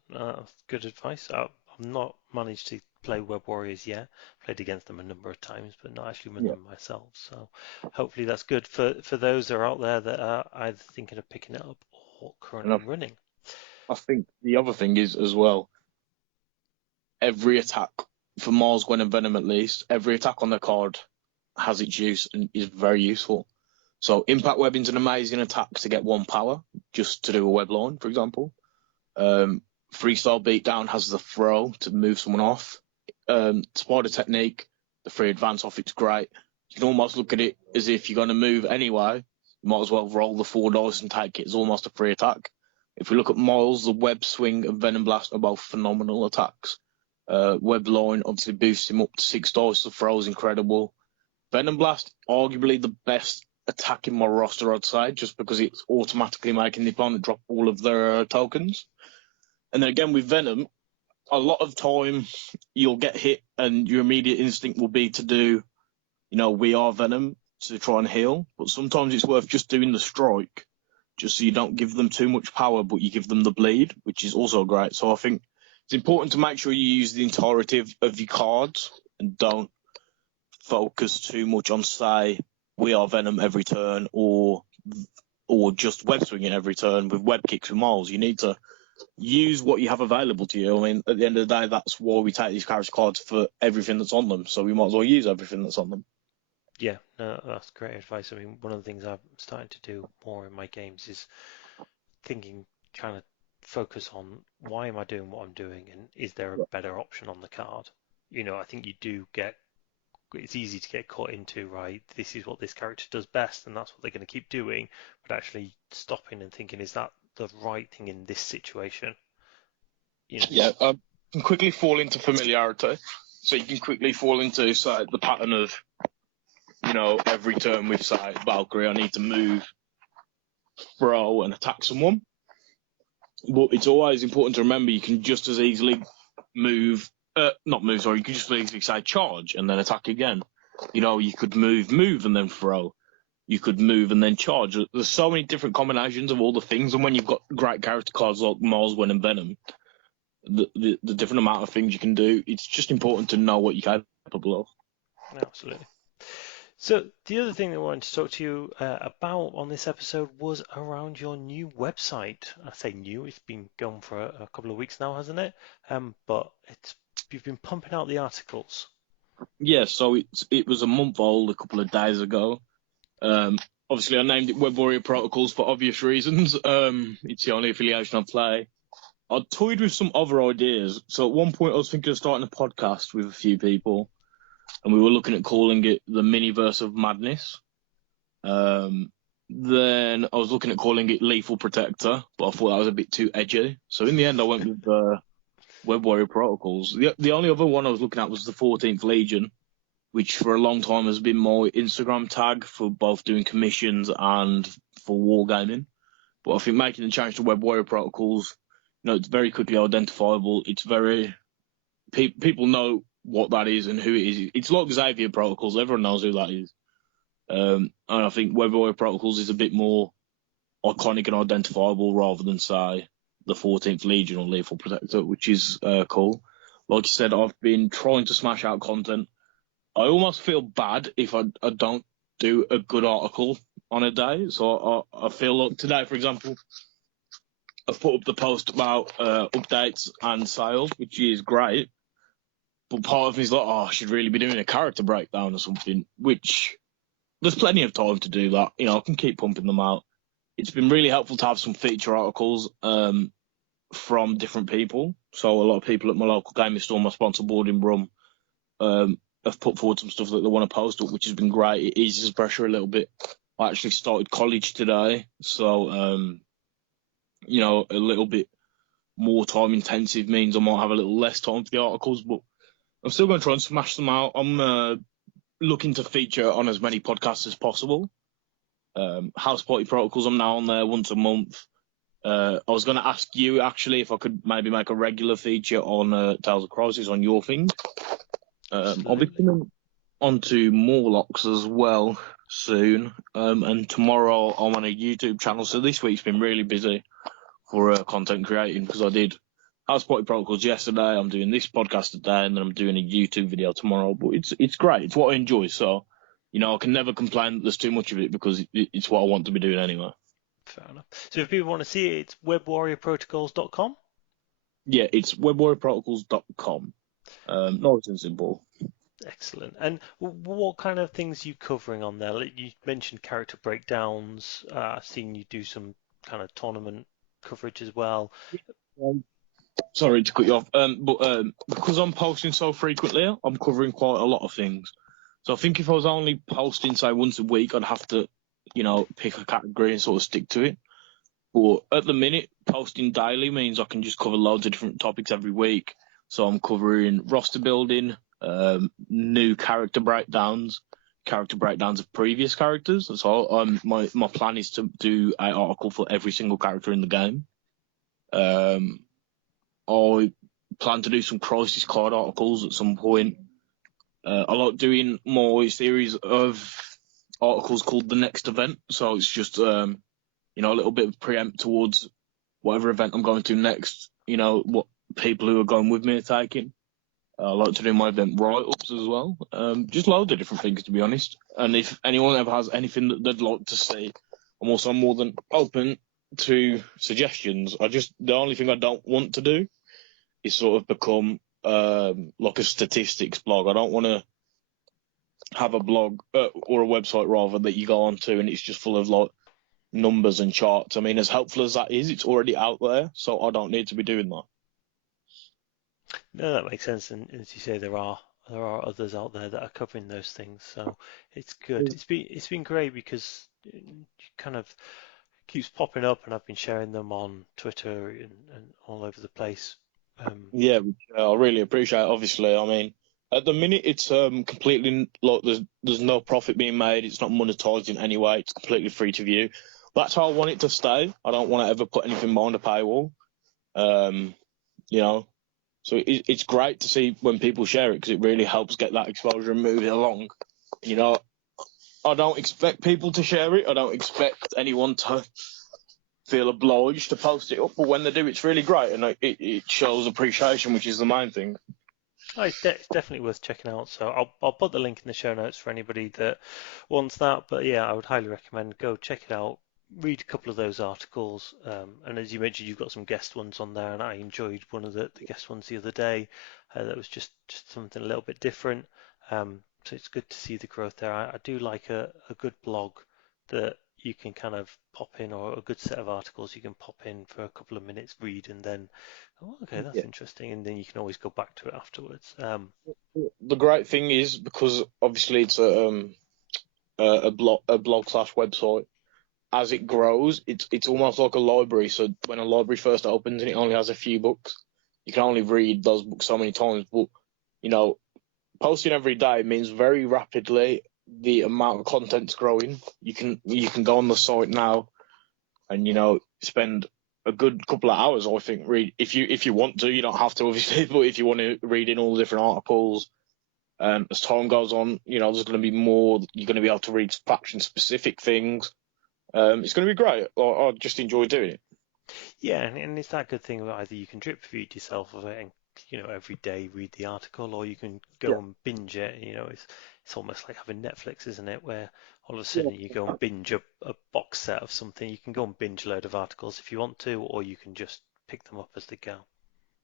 Good advice. I've not managed to play Web Warriors yet. Played against them a number of times, but not actually run them myself. So hopefully that's good for those that are out there that are either thinking of picking it up or currently running. I think the other thing is as well, every attack, for Miles, Gwen and Venom at least, every attack on the card has its use and is very useful. So Impact Webbing's an amazing attack to get 1 power, just to do a web line, for example. Freestyle Beatdown has the throw to move someone off. Spider Technique, the free advance off, it's great. You can almost look at it as if you're going to move anyway, you might as well roll the 4 dice and take it. It's almost a free attack. If we look at Miles, the Web Swing and Venom Blast are both phenomenal attacks. Web Line obviously boosts him up to 6 dice. The throw is incredible. Venom Blast, arguably the best attacking my roster, I'd say, just because it's automatically making the opponent drop all of their tokens. And then again, with Venom, a lot of time you'll get hit and your immediate instinct will be to do, we are Venom to try and heal. But sometimes it's worth just doing the strike, just so you don't give them too much power, but you give them the bleed, which is also great. So I think it's important to make sure you use the entirety of your cards and don't focus too much on, say, we are Venom every turn or just web swinging every turn with web kicks with Miles. You need to use what you have available to you. I mean, at the end of the day, that's why we take these character cards for everything that's on them. So we might as well use everything that's on them. Yeah, no, that's great advice. I mean, one of the things I'm starting to do more in my games is trying to focus on why am I doing what I'm doing, and is there a better option on the card? I think you do it's easy to get caught into, right, this is what this character does best, and that's what they're going to keep doing, but actually stopping and thinking, is that the right thing in this situation? Yeah, you can quickly fall into familiarity. So you can quickly fall into, say, the pattern of, every turn with, say, Valkyrie, I need to move, throw, and attack someone. But it's always important to remember you can just as easily you can just as easily say charge and then attack again. You could move, and then throw. You could move and then charge. There's so many different combinations of all the things, and when you've got great character cards like Miles, Gwen, and Venom, the different amount of things you can do, it's just important to know what you're capable of. Absolutely. So the other thing that I wanted to talk to you about on this episode was around your new website. I say new, it's been going for a couple of weeks now, hasn't it? But you've been pumping out the articles. Yeah, so it was a month old a couple of days ago. Obviously, I named it Web Warrior Protocols for obvious reasons. It's the only affiliation I play. I toyed with some other ideas. So at one point, I was thinking of starting a podcast with a few people, and we were looking at calling it the Miniverse of Madness. Then I was looking at calling it Lethal Protector, but I thought that was a bit too edgy. So in the end, I went with Web Warrior Protocols. The only other one I was looking at was the 14th Legion, which for a long time has been my Instagram tag for both doing commissions and for wargaming. But I think making the change to Web Warrior Protocols, it's very quickly identifiable. It's very people know what that is and who it is. It's like Xavier Protocols. Everyone knows who that is. And I think Web Warrior Protocols is a bit more iconic and identifiable rather than, say, the 14th Legion or Lethal Protector, which is cool. Like you said, I've been trying to smash out content. I almost feel bad if I don't do a good article on a day. So I feel like today, for example, I've put up the post about updates and sales, which is great. But part of me is like, I should really be doing a character breakdown or something, which there's plenty of time to do that. I can keep pumping them out. It's been really helpful to have some feature articles from different people. So a lot of people at my local gaming store, my sponsor board in Brum, have put forward some stuff that they want to post up, which has been great. It eases the pressure a little bit. I actually started college today, so a little bit more time intensive means I might have a little less time for the articles, but I'm still going to try and smash them out. I'm looking to feature on as many podcasts as possible. House Party Protocols, I'm now on there once a month. I was going to ask you, actually, if I could maybe make a regular feature on Tales of Crisis on your thing. I'll be coming onto Morlocks as well soon. And tomorrow I'm on a YouTube channel. So this week's been really busy for content creating because I did House Party Protocols yesterday. I'm doing this podcast today, and then I'm doing a YouTube video tomorrow. But it's great. It's what I enjoy. So, I can never complain that there's too much of it because it's what I want to be doing anyway. Fair enough. So if people want to see it, it's webwarriorprotocols.com? Yeah, it's webwarriorprotocols.com. Nice and simple. Excellent. And what kind of things are you covering on there? Like you mentioned character breakdowns. I've seen you do some kind of tournament coverage as well. Sorry to cut you off, but because I'm posting so frequently, I'm covering quite a lot of things. So I think if I was only posting, say, once a week, I'd have to, pick a category and sort of stick to it. But at the minute, posting daily means I can just cover loads of different topics every week. So I'm covering roster building, new character breakdowns, character breakdowns of previous characters. So my plan is to do an article for every single character in the game. I plan to do some Crisis card articles at some point. I like doing more series of articles called the next event. So it's just a little bit of preempt towards whatever event I'm going to next. What people who are going with me are taking. I like to do my event write-ups as well. Just loads of different things, to be honest. And if anyone ever has anything that they'd like to see, I'm also more than open to suggestions. The only thing I don't want to do is sort of become like a statistics blog. I don't want to have a blog or a website rather that you go onto and it's just full of like numbers and charts. I mean, as helpful as that is, it's already out there, so I don't need to be doing that. No, that makes sense. And as you say, there are others out there that are covering those things, so it's good. It's been great because it kind of keeps popping up, and I've been sharing them on Twitter and all over the place. Yeah, I really appreciate it. Obviously, I mean, at the minute it's completely like there's no profit being made. It's not monetized in any way. It's completely free to view. That's how I want it to stay. I don't want to ever put anything behind a paywall. Um, you know, so it's great to see when people share it because it really helps get that exposure and move it along. You know, I don't expect people to share it. I don't expect anyone to feel obliged to post it up, but when they do, it's really great and it shows appreciation, which is the main thing. Oh, it's definitely worth checking out. So I'll put the link in the show notes for anybody that wants that. But yeah, I would highly recommend go check it out. Read a couple of those articles. And as you mentioned, you've got some guest ones on there, and I enjoyed one of the guest ones the other day. That was just something a little bit different. So it's good to see the growth there. I do like a good blog that you can kind of pop in, or a good set of articles you can pop in for a couple of minutes, read, and then, oh, okay, that's Yeah. interesting, and then you can always go back to it afterwards. The great thing is because obviously it's a blog slash website. As it grows, it's almost like a library. So when a library first opens and it only has a few books, you can only read those books so many times. But you know, posting every day means very rapidly the amount of content's growing. You can go on the site now and spend a good couple of hours. I think read if you want to. You don't have to obviously, but if you want to read in all the different articles. As time goes on, there's going to be more. You're going to be able to read faction specific things. It's going to be great. I just enjoy doing it. Yeah, and it's that good thing that either you can drip feed yourself of it and every day read the article, or you can Yeah, go and binge it. It's almost like having Netflix, isn't it? Where all of a yeah, sudden you go and binge a box set of something. You can go and binge a load of articles if you want to, or you can just pick them up as they go.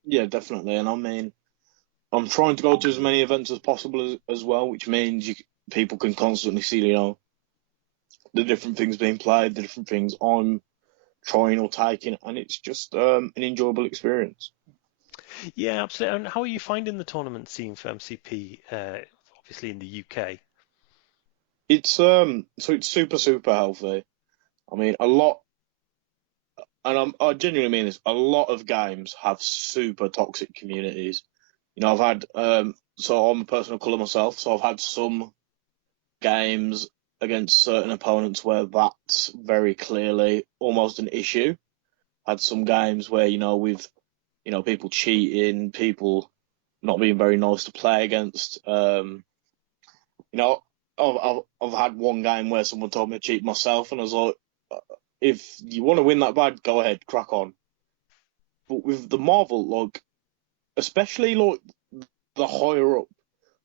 yeah, definitely. And I mean, I'm trying to go to as many events as possible as well, which means people can constantly see, the different things being played, the different things I'm trying or taking, and it's just an enjoyable experience. Yeah, absolutely. And how are you finding the tournament scene for MCP? Obviously in the UK. It's super super healthy. I mean, a lot, and I genuinely mean this. A lot of games have super toxic communities. I've had so I'm a person of colour myself, so I've had some games against certain opponents where that's very clearly almost an issue. Had some games where with people cheating, people not being very nice to play against. You know, I've had one game where someone told me to cheat myself, and I was like, if you want to win that bad, go ahead, crack on. But with the Marvel, like especially like the higher up.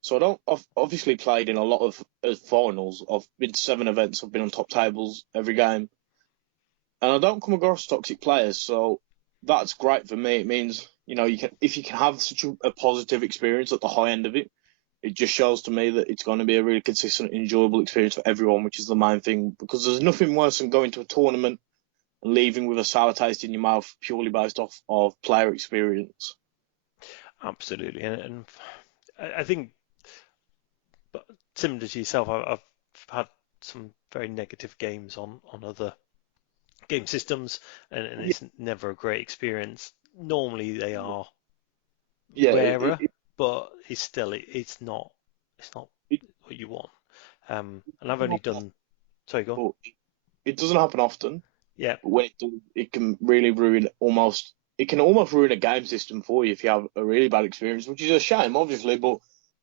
So I've obviously played in a lot of finals. I've been to 7 events. I've been on top tables every game, and I don't come across toxic players. So that's great for me. It means if you can have such a positive experience at the high end of it, it just shows to me that it's going to be a really consistent, enjoyable experience for everyone, which is the main thing. Because there's nothing worse than going to a tournament and leaving with a sour taste in your mouth purely based off of player experience. Absolutely, and I think, but similar to yourself, I've had some very negative games on other game systems, and Yeah, it's never a great experience. Normally they are yeah. rarer, but it's still it's not what you want. And I've only done. Sorry, go on. But it doesn't happen often. Yeah, But when it does, it can really ruin almost. It can almost ruin a game system for you if you have a really bad experience, which is a shame, obviously. But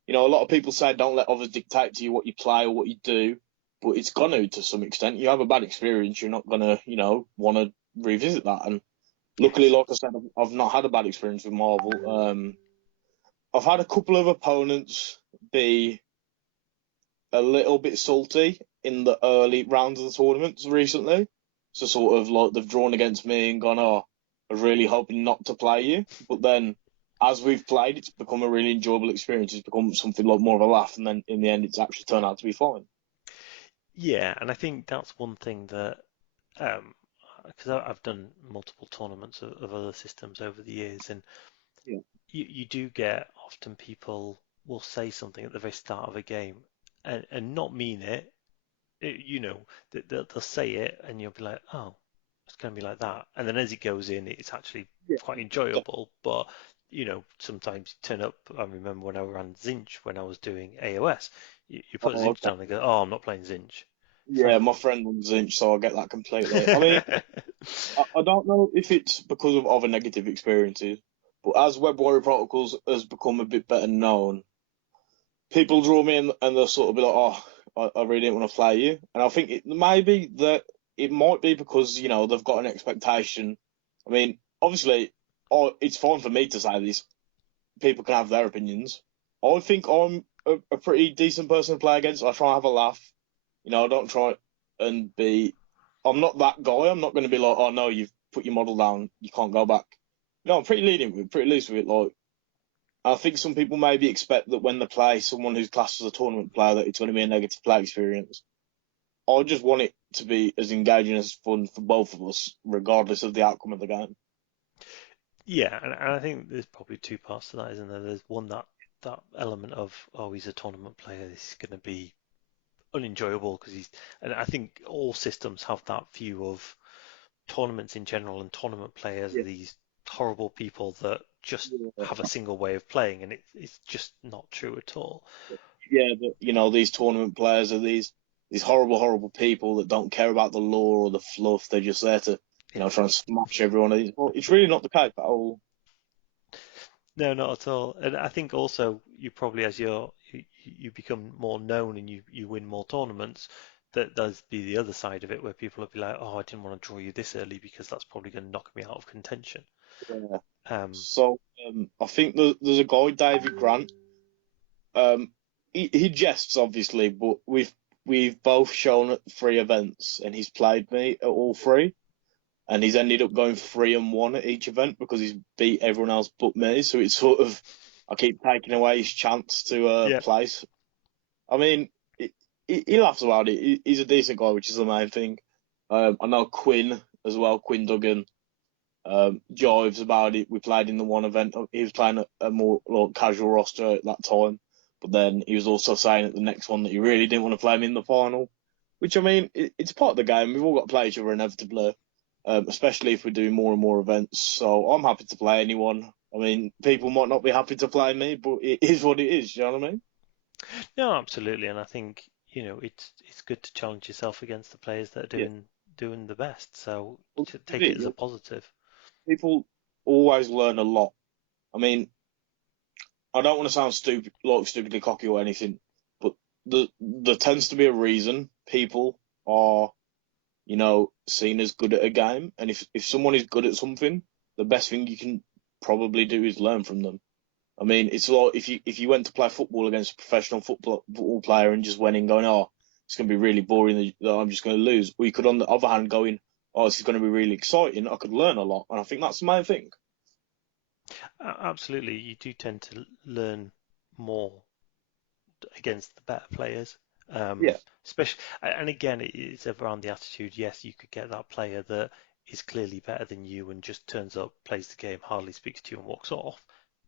a lot of people say don't let others dictate to you what you play or what you do. But it's gonna to some extent. You have a bad experience, you're not gonna, want to revisit that. And luckily, yes, like I said, I've not had a bad experience with Marvel. I've had a couple of opponents be a little bit salty in the early rounds of the tournaments recently. So sort of like they've drawn against me and gone, oh, I was really hoping not to play you. But then as we've played, it's become a really enjoyable experience. It's become something like more of a laugh, and then in the end, it's actually turned out to be fine. yeah, and I think that's one thing that because I've done multiple tournaments of other systems over the years, and Yeah. you do get often people will say something at the very start of a game and not mean it. They'll say it, and you'll be like, oh, it's going to be like that. And then as it goes in, it's actually Yeah. quite enjoyable. But sometimes you turn up. I remember when I ran Zinch when I was doing AOS. You put Oh, Zinch okay. down and go, oh, I'm not playing Zinch. It's Yeah, like, my friend runs Inch, so I get that completely. I mean, I don't know if it's because of other negative experiences, but as Web Warrior Protocols has become a bit better known, people draw me in and they'll sort of be like, "Oh, I really didn't want to play you," and I think it might be because they've got an expectation. I mean, obviously, it's fine for me to say this. People can have their opinions. I think I'm a pretty decent person to play against. I try and have a laugh. I don't try and be. I'm not that guy. I'm not going to be like, "Oh no, you've put your model down. You can't go back." No, I'm pretty lenient with it, pretty loose with it. Like, I think some people maybe expect that when they play someone who's classed as a tournament player, that it's going to be a negative play experience. I just want it to be as engaging as fun for both of us, regardless of the outcome of the game. yeah, and I think there's probably two parts to that, isn't there? There's one that element of, oh, he's a tournament player. This is going to be unenjoyable because and I think all systems have that view of tournaments in general and tournament players are Yeah, these horrible people that just yeah, have a single way of playing, and it's just not true at all. yeah. But these tournament players are these horrible, horrible people that don't care about the lore or the fluff. They're just there to, Yeah. try and smash everyone. Well, it's really not the case at all. No, not at all. And I think also you probably as you become more known and you win more tournaments, that does be the other side of it where people will be like, oh, I didn't want to draw you this early because that's probably going to knock me out of contention. Yeah. Um, So I think there's a guy, David Grant. Um, he jests obviously, but we've both shown at 3 events, and he's played me at all three, and he's ended up going 3-1 at each event because he's beat everyone else but me. So it's sort of I keep taking away his chance to yeah, place. I mean, he laughs about it. He's a decent guy, which is the main thing. I know Quinn as well, Quinn Duggan. Jives about it. We played in the one event. He was playing a more like, casual roster at that time, but then he was also saying at the next one that he really didn't want to play me in the final. Which I mean, it's part of the game. We've all got to play each other inevitably, especially if we're doing more and more events. So I'm happy to play anyone. I mean, people might not be happy to play me, but it is what it is. You know what I mean? no, absolutely. And I think it's good to challenge yourself against the players that are Yeah. doing the best. So Well, to this is take it it. as a positive. People always learn a lot. I mean, I don't want to sound stupid, like stupidly cocky or anything, but there tends to be a reason people are, seen as good at a game, and if someone is good at something, the best thing you can probably do is learn from them. I mean, it's like if you went to play football against a professional football player and just went in going, oh, it's going to be really boring that I'm just going to lose, or you could on the other hand go in, oh, this is going to be really exciting. I could learn a lot, and I think that's the main thing. Absolutely, you do tend to learn more against the better players. Yeah, Especially, and again, it's around the attitude. Yes, you could get that player that is clearly better than you and just turns up, plays the game, hardly speaks to you, and walks off.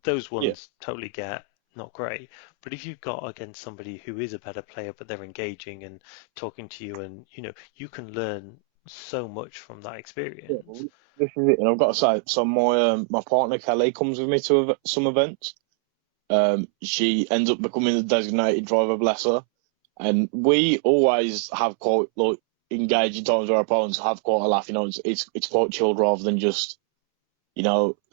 Those yeah, ones totally get not great. But if you've got against somebody who is a better player, but they're engaging and talking to you, and you can learn so much from that yeah. Well, experience. this is it, and I've got to say, so my partner Kelly comes with me to some events. She ends up becoming the designated driver, bless her. And we always have quite like engaging times where our opponents have quite a laugh. It's quite chilled rather than just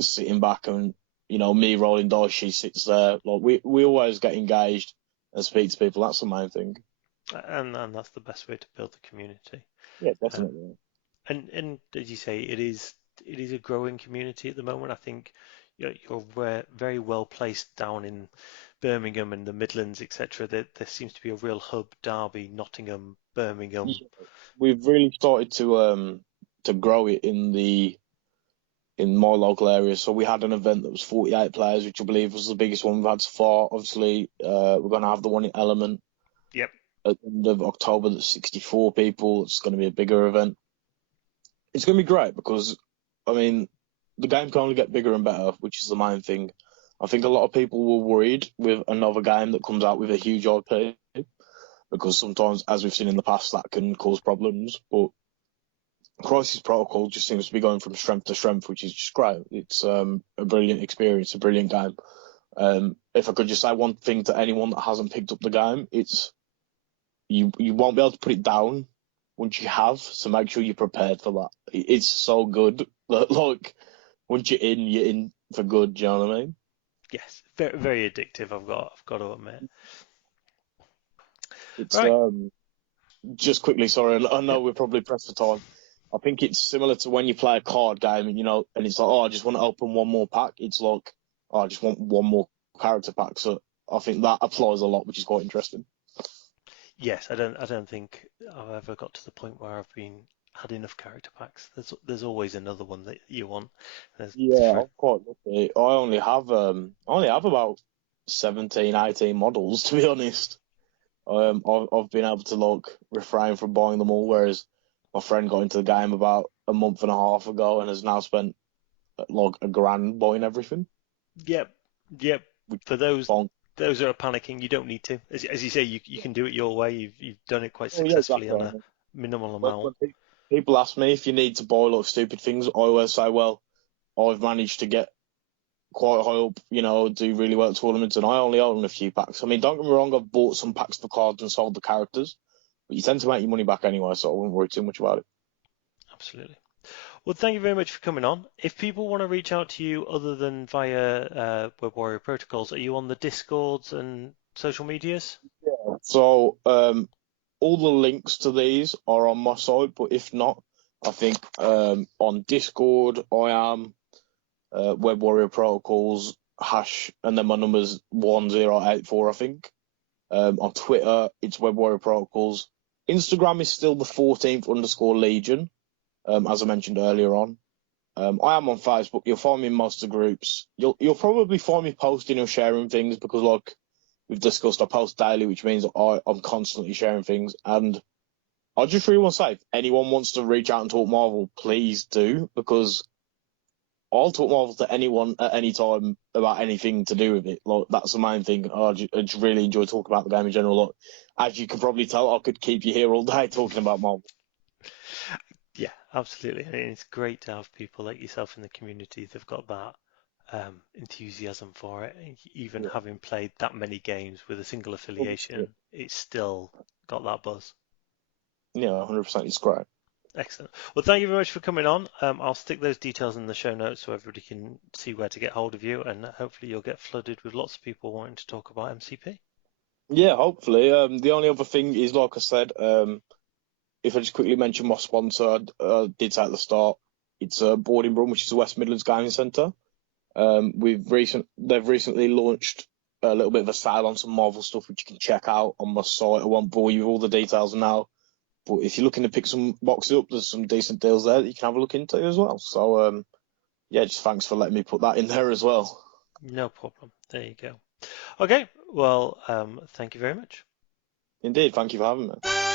sitting back and me rolling dice. She sits there. Like we always get engaged and speak to people. That's the main thing. And that's the best way to build the community. Yeah, Um, definitely. and as you say, it is a growing community at the moment. I think you're very well placed down in Birmingham and the Midlands, etc. There seems to be a real hub: Derby, Nottingham, Birmingham. Yeah, we've really started to grow it in my local area. So we had an event that was 48 players, which I believe was the biggest one we've had so far. Obviously, we're going to have the one in Element Yep. at the end of October. That's 64 people. It's going to be a bigger event. It's going to be great because, I mean, the game can only get bigger and better, which is the main thing. I think a lot of people were worried with another game that comes out with a huge IP because sometimes, as we've seen in the past, that can cause problems. But Crisis Protocol just seems to be going from strength to strength, which is just great. It's a brilliant experience, a brilliant game. If I could just say one thing to anyone that hasn't picked up the game, it's you won't be able to put it down once you have, so make sure you're prepared for that. It's so good. Like once you're in for good. Do you know what I mean? Yes, very very addictive. I've got to admit. It's Right. just quickly. Sorry, I know Yep. we're probably pressed for time. I think it's similar to when you play a card game, and it's like, oh, I just want to open one more pack. It's like, oh, I just want one more character pack. So I think that applies a lot, which is quite interesting. Yes, I don't think I've ever got to the point where I've been had enough character packs. There's always another one that you want. There's Yeah, for I'm quite lucky. I only have about 17, 18 models to be honest. I've been able to like refrain from buying them all, whereas my friend got into the game about a month and a half ago and has now spent like a grand buying everything. Yep, yep. Which For bonk. those that are panicking, you don't need to. As you say, you can do it your way. You've done it quite Oh yeah, successfully exactly. on a minimal When, amount. when people ask me if you need to buy like stupid things, I always say, well, I've managed to get quite high up, do really well at tournaments, and I only own a few packs. I mean, don't get me wrong, I've bought some packs for cards and sold the characters, but you tend to make your money back anyway, so I wouldn't worry too much about it. Absolutely. Well, thank you very much for coming on. If people want to reach out to you other than via Web Warrior Protocols, are you on the Discords and social medias? So, all the links to these are on my site, but if not, I think on Discord I am Web Warrior Protocols hash, and then my number's 1084, I think. On Twitter, it's Web Warrior Protocols. Instagram is still the 14th underscore Legion, as I mentioned earlier on. I am on Facebook. You'll find me in most of the groups. You'll probably find me posting or sharing things because, like we've discussed, I post daily, which means I'm constantly sharing things. And I just really want to say, if anyone wants to reach out and talk Marvel, please do, because I'll talk Marvel to anyone at any time about anything to do with it. Like that's the main thing. I just really enjoy talking about the game in general. Like, as you can probably tell, I could keep you here all day talking about Marvel. Yeah, absolutely. And it's great to have people like yourself in the community that've got that enthusiasm for it. Even Yeah, having played that many games with a single yeah, affiliation, it's still got that buzz. yeah, 100%. It's great. Excellent. Well, thank you very much for coming on. I'll stick those details in the show notes so everybody can see where to get hold of you, and hopefully you'll get flooded with lots of people wanting to talk about MCP. Yeah, hopefully. The only other thing is, like I said, if I just quickly mention my sponsor, I did say at the start, it's Boarding Run, which is the West Midlands Gaming Centre. They've recently launched a little bit of a sale on some Marvel stuff, which you can check out on my site. I won't bore you with all the details now, but if you're looking to pick some boxes up, there's some decent deals there that you can have a look into as well. So, yeah, just thanks for letting me put that in there as well. No problem. There you go. Okay. Well, thank you very much. Indeed, thank you for having me.